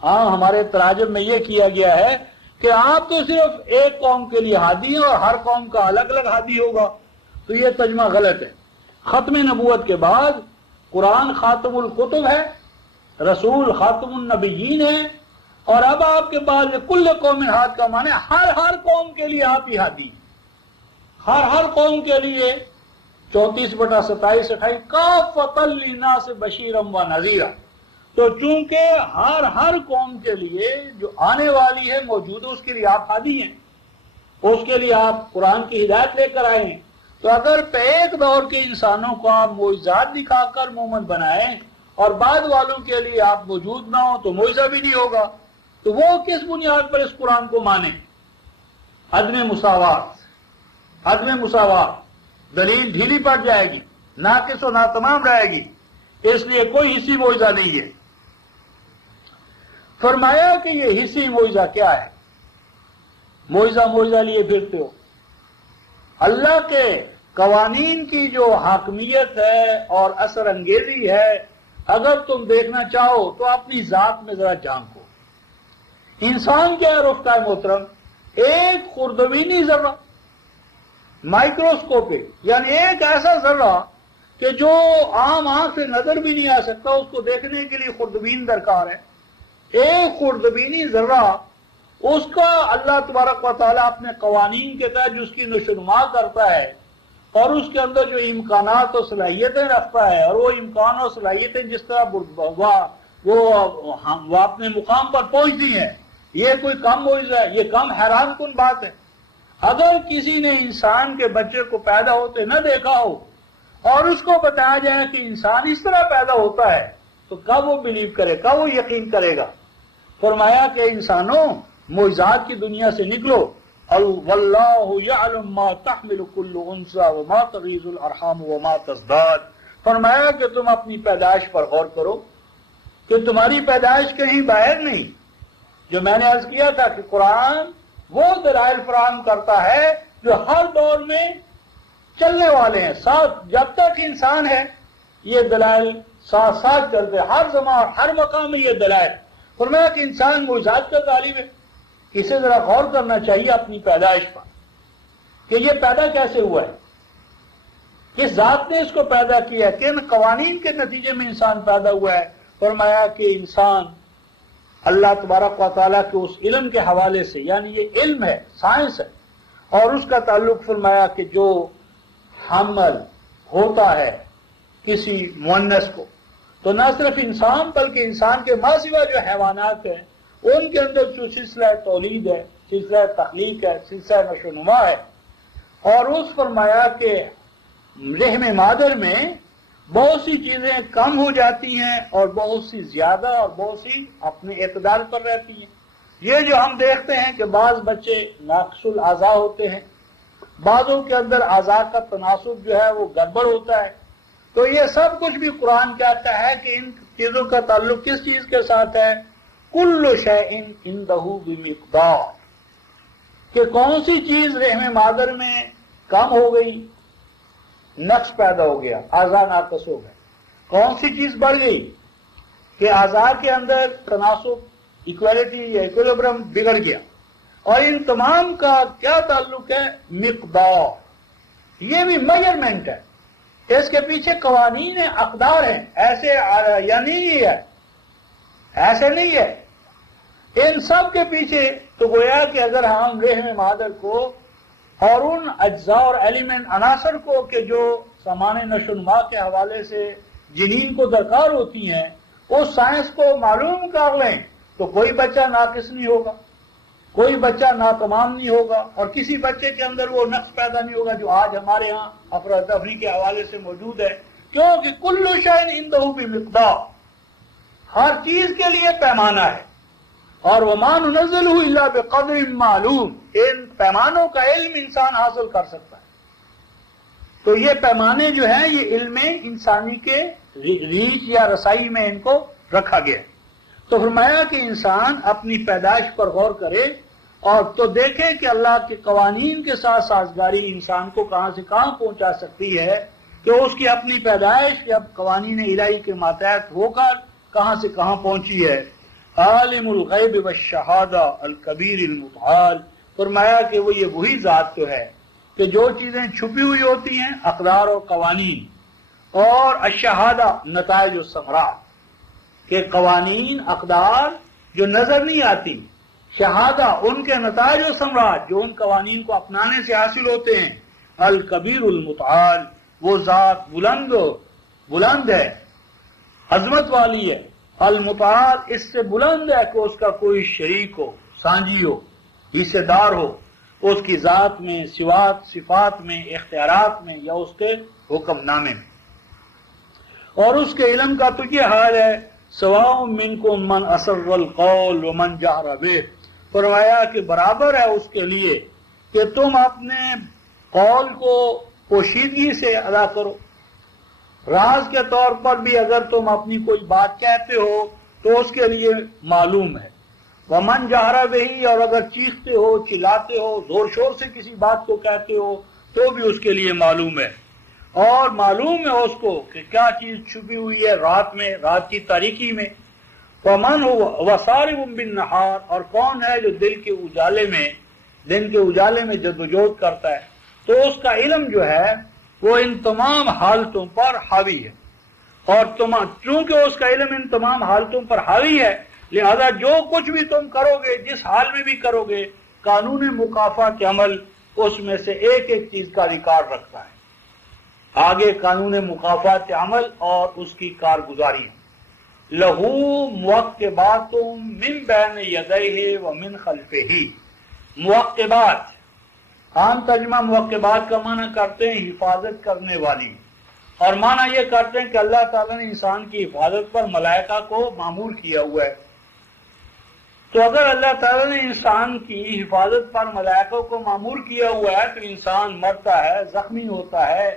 ہاں، ہمارے تراجم میں یہ کیا گیا ہے کہ آپ تو صرف ایک قوم کے لیے ہادی ہیں اور ہر قوم کا الگ الگ ہادی ہوگا، تو یہ ترجمہ غلط ہے. ختم نبوت کے بعد قرآن خاتم الکتب ہے، رسول خاتم النبیین ہے، اور اب آپ کے بعد کل قوم ہاد کا معنی ہر قوم کے لیے آپ ہی ہادی، ہر قوم کے لیے. 34/27-28 کافۃ للناس بشیرا و نذیرا. تو چونکہ ہر قوم کے لیے جو آنے والی ہے موجود ہے، اس کے لیے آپ ہادی ہیں، اس کے لیے آپ قرآن کی ہدایت لے کر آئے ہیں. تو اگر ایک دور کے انسانوں کو آپ معجزات دکھا کر مومن بنائیں اور بعد والوں کے لیے آپ موجود نہ ہو تو معجزہ بھی نہیں ہوگا، تو وہ کس بنیاد پر اس قرآن کو مانے؟ عدم مساوات. دلیل ڈھیلی پڑ جائے گی، ناقص و ناتمام رہے گی. اس لیے کوئی حصی معجزہ نہیں ہے. فرمایا کہ یہ حصی معجزہ کیا ہے؟ معجزہ لیے پھرتے ہو. اللہ کے قوانین کی جو حاکمیت ہے اور اثر انگیزی ہے، اگر تم دیکھنا چاہو تو اپنی ذات میں ذرا جھانکو. انسان کیا رفتہ ہے محترم؟ ایک خردبینی ذرہ، مائکروسکوپک، یعنی ایک ایسا ذرہ کہ جو عام آنکھ سے نظر بھی نہیں آ سکتا، اس کو دیکھنے کے لیے خوردبین درکار ہے. ایک خوردبینی ذرہ، اس کا اللہ تبارک و تعالیٰ اپنے قوانین کے تحت جو اس کی نشوونما کرتا ہے اور اس کے اندر جو امکانات و صلاحیتیں رکھتا ہے، اور وہ امکان اور صلاحیتیں جس طرح وہ اپنے مقام پر پہنچتی ہیں، یہ کوئی کم معجزہ ہے؟ یہ کم حیران کن بات ہے. اگر کسی نے انسان کے بچے کو پیدا ہوتے نہ دیکھا ہو اور اس کو بتایا جائے کہ انسان اس طرح پیدا ہوتا ہے، تو کب وہ بلیو کرے، کب وہ یقین کرے گا؟ فرمایا کہ انسانوں، معجزات کی دنیا سے نکلو. واللہ یعلم ما تحمل کل انثی وما تغیض الارحام وما تزداد. فرمایا کہ تم اپنی پیدائش پر غور کرو کہ تمہاری پیدائش کہیں باہر نہیں. جو میں نے عرض کیا تھا کہ قرآن وہ دلائل فراہم کرتا ہے جو ہر دور میں چلنے والے ہیں. ساتھ جب تک انسان ہے یہ دلائل ساتھ ساتھ چلتے، ہر زمان ہر مقام میں یہ دلائل. فرمایا کہ انسان معجزات کا طالب ہے. اسے ذرا غور کرنا چاہیے اپنی پیدائش پر کہ یہ پیدا کیسے ہوا ہے، کس ذات نے اس کو پیدا کیا ہے، کن قوانین کے نتیجے میں انسان پیدا ہوا ہے. فرمایا کہ انسان اللہ تبارک و تعالیٰ کے اس علم کے حوالے سے، یعنی یہ علم ہے، سائنس ہے، اور اس کا تعلق فرمایا کہ جو حمل ہوتا ہے کسی مؤنث کو، تو نہ صرف انسان بلکہ انسان کے ماں سوا جو حیوانات ہیں ان کے اندر جو سلسلہ تولید ہے، سلسلہ تخلیق ہے، سلسلہ نشو و نما ہے. اور اس فرمایا کہ رحم مادر میں بہت سی چیزیں کم ہو جاتی ہیں اور بہت سی زیادہ اور بہت سی اپنے اعتدال پر رہتی ہیں. یہ جو ہم دیکھتے ہیں کہ بعض بچے ناقص الاعضاء ہوتے ہیں، بعضوں کے اندر اعضاء کا تناسب جو ہے وہ گڑبڑ ہوتا ہے، تو یہ سب کچھ بھی قرآن کہتا ہے کہ ان چیزوں کا تعلق کس چیز کے ساتھ ہے؟ کل شیء عندہ بمقدار. کہ کون سی چیز رحم مادر میں کم ہو گئی، نقص پیدا ہو گیا، اعضاء ناقص ہو گئے. کون سی چیز بڑھ گئی کہ اعضاء کے اندر تناسب، ایکویلٹی یا ایکویلیبرم بگڑ گیا. اور ان تمام کا کیا تعلق ہے؟ مقدار. یہ بھی میجرمنٹ ہے، اس کے پیچھے قوانین ہیں، اقدار ہیں. ایسے یعنی یہ ہے، ایسے نہیں ہے. ان سب کے پیچھے تو گویا کہ اگر ہم رحم مادر کو اور ان اجزاء اور ایلیمنٹ عناصر کو کہ جو سامان نشو و نما کے حوالے سے جنین کو درکار ہوتی ہیں، اس سائنس کو معلوم کر لیں تو کوئی بچہ ناقص نہیں ہوگا، کوئی بچہ ناتمام نہیں ہوگا، اور کسی بچے کے اندر وہ نقص پیدا نہیں ہوگا جو آج ہمارے ہاں افراتفری کے حوالے سے موجود ہے، کیونکہ کل شیء عنده بمقدار، ہر چیز کے لیے پیمانہ ہے، اور وما ننزلہ الا بقدر معلوم، ان پیمانوں کا علم انسان حاصل کر سکتا ہے۔ تو یہ پیمانے جو ہیں یہ علم انسانی کے ریچ یا رسائی میں ان کو رکھا گیا ہے۔ تو فرمایا کہ انسان اپنی پیدائش پر غور کرے اور تو دیکھے کہ اللہ کے قوانین کے ساتھ سازگاری انسان کو کہاں سے کہاں پہنچا سکتی ہے، کہ اس کی اپنی پیدائش یا قوانین الہی کے ماتحت ہو کر کہاں سے کہاں پہنچی ہے۔ عالم الغیب والشہادہ الکبیر المتعال، فرمایا کہ وہ یہ وہی ذات تو ہے کہ جو چیزیں چھپی ہوئی ہوتی ہیں، اقدار اور قوانین، اور الشہادہ نتائج و ثمرات، کہ قوانین اقدار جو نظر نہیں آتی، شہادہ ان کے نتائج و ثمرات جو ان قوانین کو اپنانے سے حاصل ہوتے ہیں۔ الکبیر المتعال، وہ ذات بلند ہے، عظمت والی ہے، المتعال اس سے بلند ہے کہ اس کا کوئی شریک ہو، سانجی ہو، حصے دار ہو اس کی ذات میں، صفات میں، اختیارات میں، یا اس کے حکم نامے میں۔ اور اس کے علم کا تو یہ حال ہے، سواء منکم من اسر القول ومن جہر بہ، فرمایا کہ برابر ہے اس کے لیے کہ تم اپنے قول کو پوشیدگی سے ادا کرو، راز کے طور پر بھی اگر تم اپنی کوئی بات کہتے ہو تو اس کے لیے معلوم ہے، ومن جہر بہ، اور اگر چیختے ہو، چلاتے ہو، زور شور سے کسی بات کو کہتے ہو تو بھی اس کے لیے معلوم ہے، اور معلوم ہے اس کو کہ کیا چیز چھپی ہوئی ہے رات میں، رات کی تاریکی میں۔ ومن هو صارم بالنہار، اور کون ہے جو دن کے اجالے میں جدوجہد کرتا ہے۔ تو اس کا علم جو ہے وہ ان تمام حالتوں پر حاوی ہے، اور چونکہ اس کا علم ان تمام حالتوں پر حاوی ہے، لہذا جو کچھ بھی تم کرو گے، جس حال میں بھی کرو گے، قانون مکافات عمل اس میں سے ایک ایک چیز کا ریکارڈ رکھتا ہے۔ آگے قانون مکافات عمل اور اس کی کارگزاری، لہو موقبات من بین یدیہ ومن خلفہ، موقبات، عام ترجمہ موقبات کا معنی کرتے ہیں حفاظت کرنے والی، اور معنی یہ کرتے ہیں کہ اللہ تعالیٰ نے انسان کی حفاظت پر ملائکہ کو مامور کیا ہوا ہے۔ تو اگر اللہ تعالیٰ نے انسان کی حفاظت پر ملائکوں کو مامور کیا ہوا ہے تو انسان مرتا ہے، زخمی ہوتا ہے،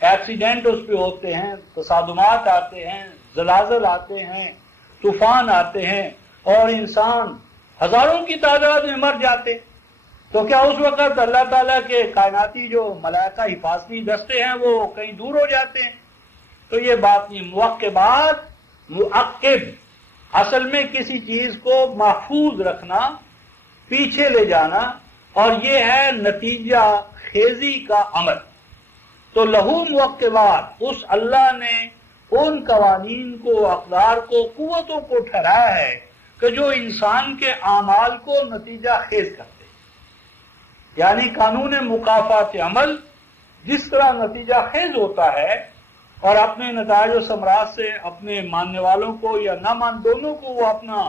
ایکسیڈنٹ اس پہ ہوتے ہیں، تصادمات آتے ہیں، زلازل آتے ہیں، طوفان آتے ہیں، اور انسان ہزاروں کی تعداد میں مر جاتے، تو کیا اس وقت اللہ تعالیٰ کے کائناتی جو ملائکہ حفاظتی دستے ہیں وہ کہیں دور ہو جاتے ہیں؟ تو یہ بات نہیں۔ موقبات، معقب، اصل میں کسی چیز کو محفوظ رکھنا، پیچھے لے جانا، اور یہ ہے نتیجہ خیزی کا عمل۔ تو لہو موقبات، اس اللہ نے ان قوانین کو، اقدار کو، قوتوں کو ٹھہرایا ہے کہ جو انسان کے اعمال کو نتیجہ خیز کرتے، یعنی قانون مکافات عمل جس طرح نتیجہ خیز ہوتا ہے اور اپنے نتائج و ثمرات سے اپنے ماننے والوں کو یا نہ مان دونوں کو وہ اپنا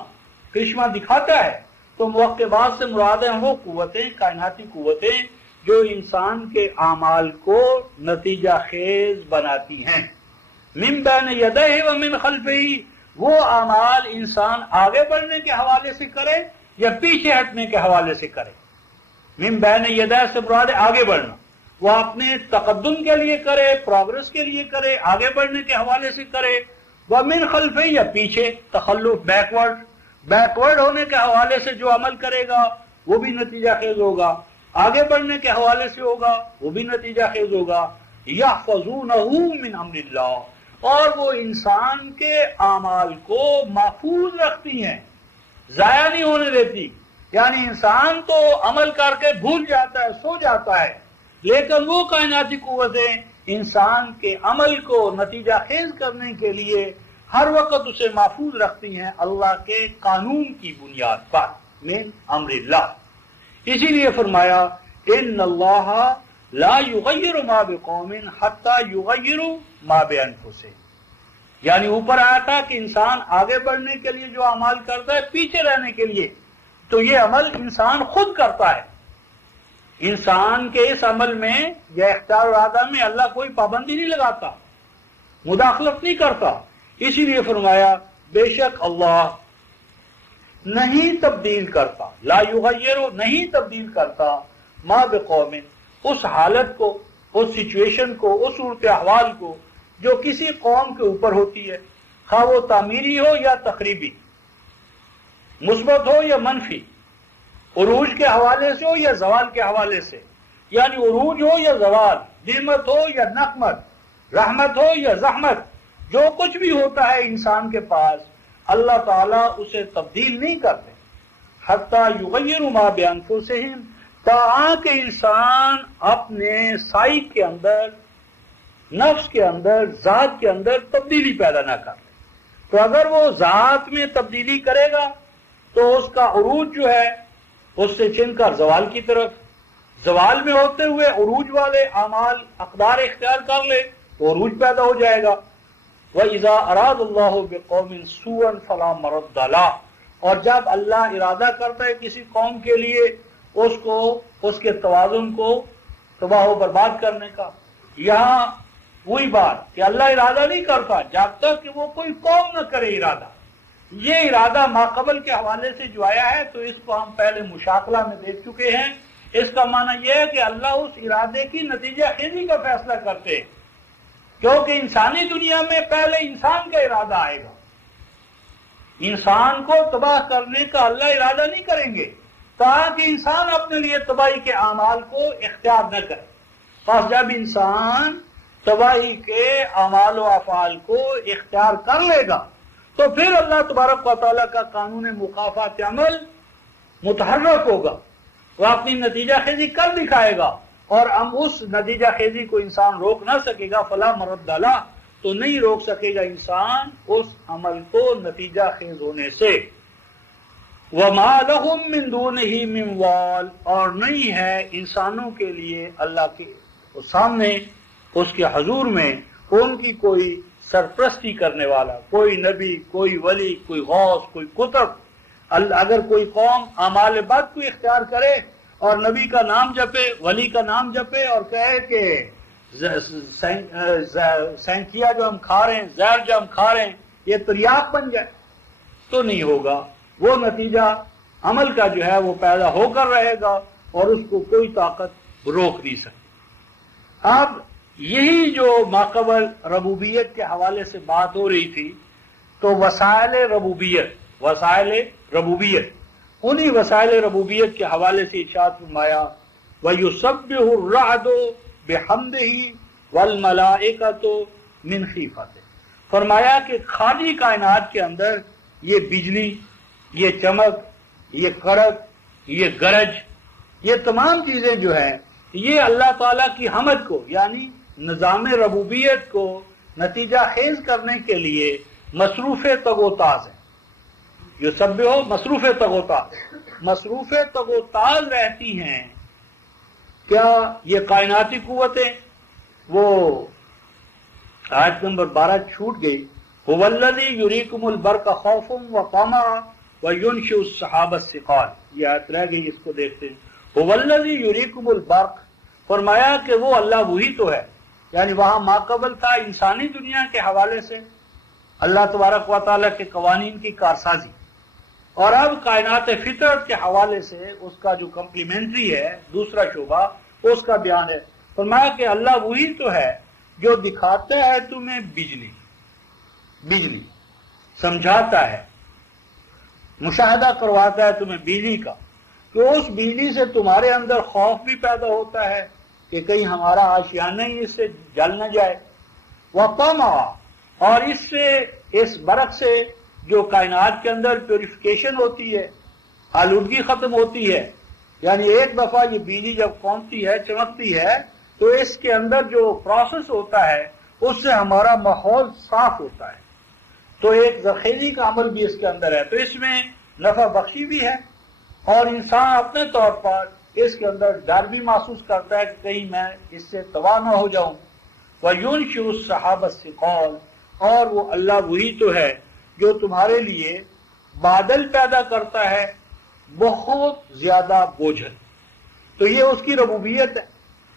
کرشمہ دکھاتا ہے، تو موقبات سے مراد ہیں وہ قوتیں، کائناتی قوتیں جو انسان کے اعمال کو نتیجہ خیز بناتی ہیں۔ من بین یدیہ ومن خلفہ، وہ اعمال انسان آگے بڑھنے کے حوالے سے کرے یا پیچھے ہٹنے کے حوالے سے کرے۔ من بین یدیہ سے مراد آگے بڑھنا، وہ اپنے تقدم کے لیے کرے، پروگرس کے لیے کرے، آگے بڑھنے کے حوالے سے کرے، ومن خلفہ، یا پیچھے، تخلف، بیکورڈ ہونے کے حوالے سے جو عمل کرے گا وہ بھی نتیجہ خیز ہوگا، آگے بڑھنے کے حوالے سے ہوگا وہ بھی نتیجہ خیز ہوگا۔ یحفظونہ من امر اللہ، اور وہ انسان کے اعمال کو محفوظ رکھتی ہیں، ضائع نہیں ہونے دیتی۔ یعنی انسان تو عمل کر کے بھول جاتا ہے، سو جاتا ہے، لیکن وہ کائناتی قوتیں انسان کے عمل کو نتیجہ خیز کرنے کے لیے ہر وقت اسے محفوظ رکھتی ہیں اللہ کے قانون کی بنیاد پر، من امر اللہ۔ اسی لیے فرمایا ان اللہ لا یغیر ما بقوم حتی یغیروا ما بانفسہم، یعنی اوپر آیا تھا کہ انسان آگے بڑھنے کے لیے جو اعمال کرتا ہے پیچھے رہنے کے لیے، تو یہ عمل انسان خود کرتا ہے. انسان کے اس عمل میں یا اختیار و ارادہ میں اللہ کوئی پابندی نہیں لگاتا، مداخلت نہیں کرتا. اسی لیے فرمایا بے شک اللہ نہیں تبدیل کرتا، لا یغیر، نہیں تبدیل کرتا ما بقوم، اس حالت کو، اس سچویشن کو، اس صورت احوال کو جو کسی قوم کے اوپر ہوتی ہے، خواہ وہ تعمیری ہو یا تخریبی، مثبت ہو یا منفی، عروج کے حوالے سے ہو یا زوال کے حوالے سے. یعنی عروج ہو یا زوال، نعمت ہو یا نقمت، رحمت ہو یا زحمت، جو کچھ بھی ہوتا ہے انسان کے پاس اللہ تعالیٰ اسے تبدیل نہیں کرتے. حتی یغیروا ما بانفسہم، تاکہ انسان اپنے سائیک کے اندر، نفس کے اندر، ذات کے اندر تبدیلی پیدا نہ کر لے. تو اگر وہ ذات میں تبدیلی کرے گا تو اس کا عروج جو ہے اس سے چن کر زوال کی طرف، زوال میں ہوتے ہوئے عروج والے اعمال اقدار اختیار کر لے تو عروج پیدا ہو جائے گا. وَإِذَا أَرَادَ اللَّهُ بِقَوْمٍ سُوءًا فَلَا مَرَدَّ لَهُ، اور جب اللہ ارادہ کرتا ہے کسی قوم کے لیے اس کو، اس کے توازن کو تباہ و برباد کرنے کا، یہاں وہی بات کہ اللہ ارادہ نہیں کرتا جب تک کہ وہ کوئی قوم نہ کرے ارادہ. یہ ارادہ ماقبل کے حوالے سے جو آیا ہے تو اس کو ہم پہلے مشاکلہ میں دیکھ چکے ہیں. اس کا معنی یہ ہے کہ اللہ اس ارادے کی نتیجہ خیزی کا فیصلہ کرتے ہیں، کیونکہ انسانی دنیا میں پہلے انسان کا ارادہ آئے گا. انسان کو تباہ کرنے کا اللہ ارادہ نہیں کریں گے تاکہ انسان اپنے لیے تباہی کے اعمال کو اختیار نہ کرے. پس جب انسان تباہی کے اعمال و افعال کو اختیار کر لے گا تو پھر اللہ تبارک و تعالیٰ کا قانون مکافات عمل متحرک ہوگا، وہ اپنی نتیجہ خیزی کر دکھائے گا، اور ہم اس نتیجہ خیزی کو انسان روک نہ سکے گا. فلا مرد لہ، تو نہیں روک سکے گا انسان اس عمل کو نتیجہ خیز ہونے سے. وما لهم من دونه من وال، اور نہیں ہے انسانوں کے لیے اللہ کے سامنے، اس کے حضور میں ان کی کوئی سرپرستی کرنے والا، کوئی نبی، کوئی ولی، کوئی غوث، کوئی قطب. اگر کوئی قوم اعمال بد کو اختیار کرے اور نبی کا نام جپے، ولی کا نام جپے اور کہے کہ سینکیا جو ہم کھا رہے ہیں، زہر جو ہم کھا رہے ہیں، یہ تریاق بن جائے، تو نہیں ہوگا. وہ نتیجہ عمل کا جو ہے وہ پیدا ہو کر رہے گا اور اس کو کوئی طاقت روک نہیں سکتی. اب یہی جو ماقبل ربوبیت کے حوالے سے بات ہو رہی تھی، تو وسائل ربوبیت، وسائل ربوبیت، انہی وسائل ربوبیت کے حوالے سے ارشاد فرمایا وَيُسَبِّحُ الرَّعْدُ بِحَمْدِهِ وَالْمَلَائِكَةُ مِنْ خِيفَتِهِ. فرمایا کہ خالی کائنات کے اندر یہ بجلی، یہ چمک، یہ کڑک، یہ گرج، یہ تمام چیزیں جو ہیں یہ اللہ تعالیٰ کی حمد کو، یعنی نظام ربوبیت کو نتیجہ خیز کرنے کے لیے مصروف تگ و تاز ہے. جو سب ہو مصروف تگ و تاز، مصروف تگ و تاز رہتی ہیں. کیا یہ کائناتی قوتیں، وہ آیت نمبر 12 چھوٹ گئی، هو الذی یریکم البرق خوفا وطمعا وینشئ السحاب الثقال. یہ آیت رہ گئی، اس کو دیکھتے ہیں. هو الذی یریکم البرق، فرمایا کہ وہ اللہ وہی تو ہے. یعنی وہاں ماقبل تھا انسانی دنیا کے حوالے سے اللہ تبارک و تعالیٰ کے قوانین کی کارسازی، اور اب کائنات فطرت کے حوالے سے اس کا جو کمپلیمنٹری ہے دوسرا شعبہ اس کا بیان ہے. فرمایا کہ اللہ وہی تو ہے جو دکھاتا ہے تمہیں بجلی، بجلی سمجھاتا ہے، مشاہدہ کرواتا ہے تمہیں بجلی کا، کہ اس بجلی سے تمہارے اندر خوف بھی پیدا ہوتا ہے کہ کہیں ہمارا آشیانہ ہی اس سے جل نہ جائے. وطمع، اور اس سے، اس برق سے جو کائنات کے اندر پیوریفیکیشن ہوتی ہے، آلودگی ختم ہوتی ہے. یعنی ایک دفعہ یہ بجلی جب کونتی ہے، چمکتی ہے، تو اس کے اندر جو پروسیس ہوتا ہے اس سے ہمارا ماحول صاف ہوتا ہے. تو ایک ذخیری کا عمل بھی اس کے اندر ہے. تو اس میں نفع بخشی بھی ہے، اور انسان اپنے طور پر اس کے اندر ڈر بھی محسوس کرتا ہے کہ کہیں میں اس سے تباہ نہ ہو جاؤں. وَيُنشِئُ السَّحَابَ الثِّقَالَ، اور وہ اللہ وہی تو ہے جو تمہارے لیے بادل پیدا کرتا ہے بہت زیادہ بوجھل. تو یہ اس کی ربوبیت ہے.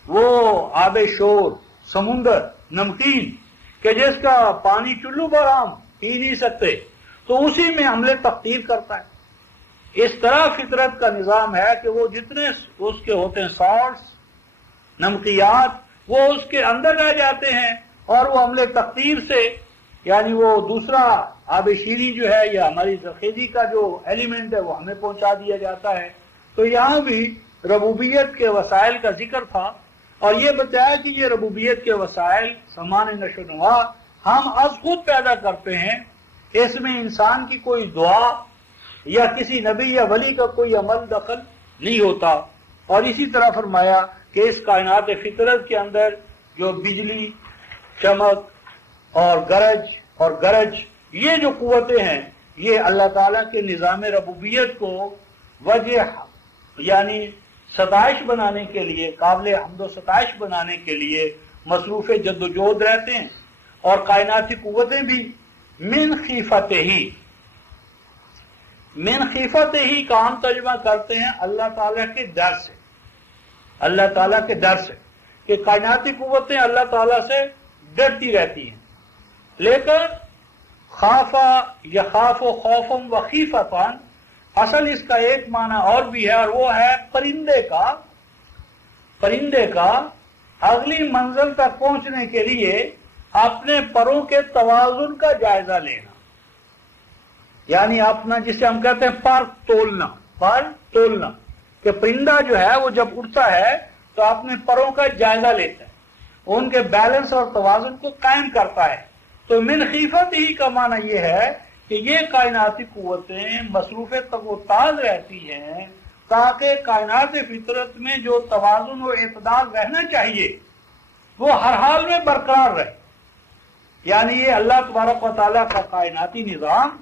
وہ آب شور سمندر نمکین کہ جس کا پانی چلو پر ہم پی نہیں سکتے، تو اسی میں عمل تقدیر کرتا ہے. اس طرح فطرت کا نظام ہے کہ وہ جتنے اس کے ہوتے ہیں سالٹس نمکیات وہ اس کے اندر رہ جاتے ہیں اور وہ عمل تقدیر سے یعنی وہ دوسرا آب شیریں جو ہے یا ہماری ذخیری کا جو ایلیمنٹ ہے وہ ہمیں پہنچا دیا جاتا ہے. تو یہاں بھی ربوبیت کے وسائل کا ذکر تھا اور یہ بتایا کہ یہ ربوبیت کے وسائل سامان نشو و نما ہم از خود پیدا کرتے ہیں. اس میں انسان کی کوئی دعا یا کسی نبی یا ولی کا کوئی عمل دخل نہیں ہوتا. اور اسی طرح فرمایا کہ اس کائنات فطرت کے اندر جو بجلی چمک اور گرج یہ جو قوتیں ہیں یہ اللہ تعالیٰ کے نظام ربوبیت کو وجہ یعنی ستائش بنانے کے لیے قابل حمد و ستائش بنانے کے لیے مصروف جد و جہد رہتے ہیں. اور کائناتی قوتیں بھی من خیفت ہی کا ہم ترجمہ کرتے ہیں اللہ تعالیٰ کے ڈر سے. اللہ تعالیٰ کے ڈر سے کہ کائناتی قوتیں اللہ تعالیٰ سے ڈرتی رہتی ہیں. لیکن خافا یخاف و خوفم و خیفتان اصل اس کا ایک معنی اور بھی ہے اور وہ ہے پرندے کا اگلی منزل تک پہنچنے کے لیے اپنے پروں کے توازن کا جائزہ لینا. یعنی اپنا جسے ہم کہتے ہیں پر تولنا کہ پرندہ جو ہے وہ جب اڑتا ہے تو اپنے پروں کا جائزہ لیتا ہے، ان کے بیلنس اور توازن کو قائم کرتا ہے. تو من خیفت ہی کا معنی یہ ہے کہ یہ کائناتی قوتیں مصروف تاز رہتی ہیں تاکہ کائنات فطرت میں جو توازن و اعتدال رہنا چاہیے وہ ہر حال میں برقرار رہے. یعنی یہ اللہ تبارک و تعالیٰ کا کائناتی نظام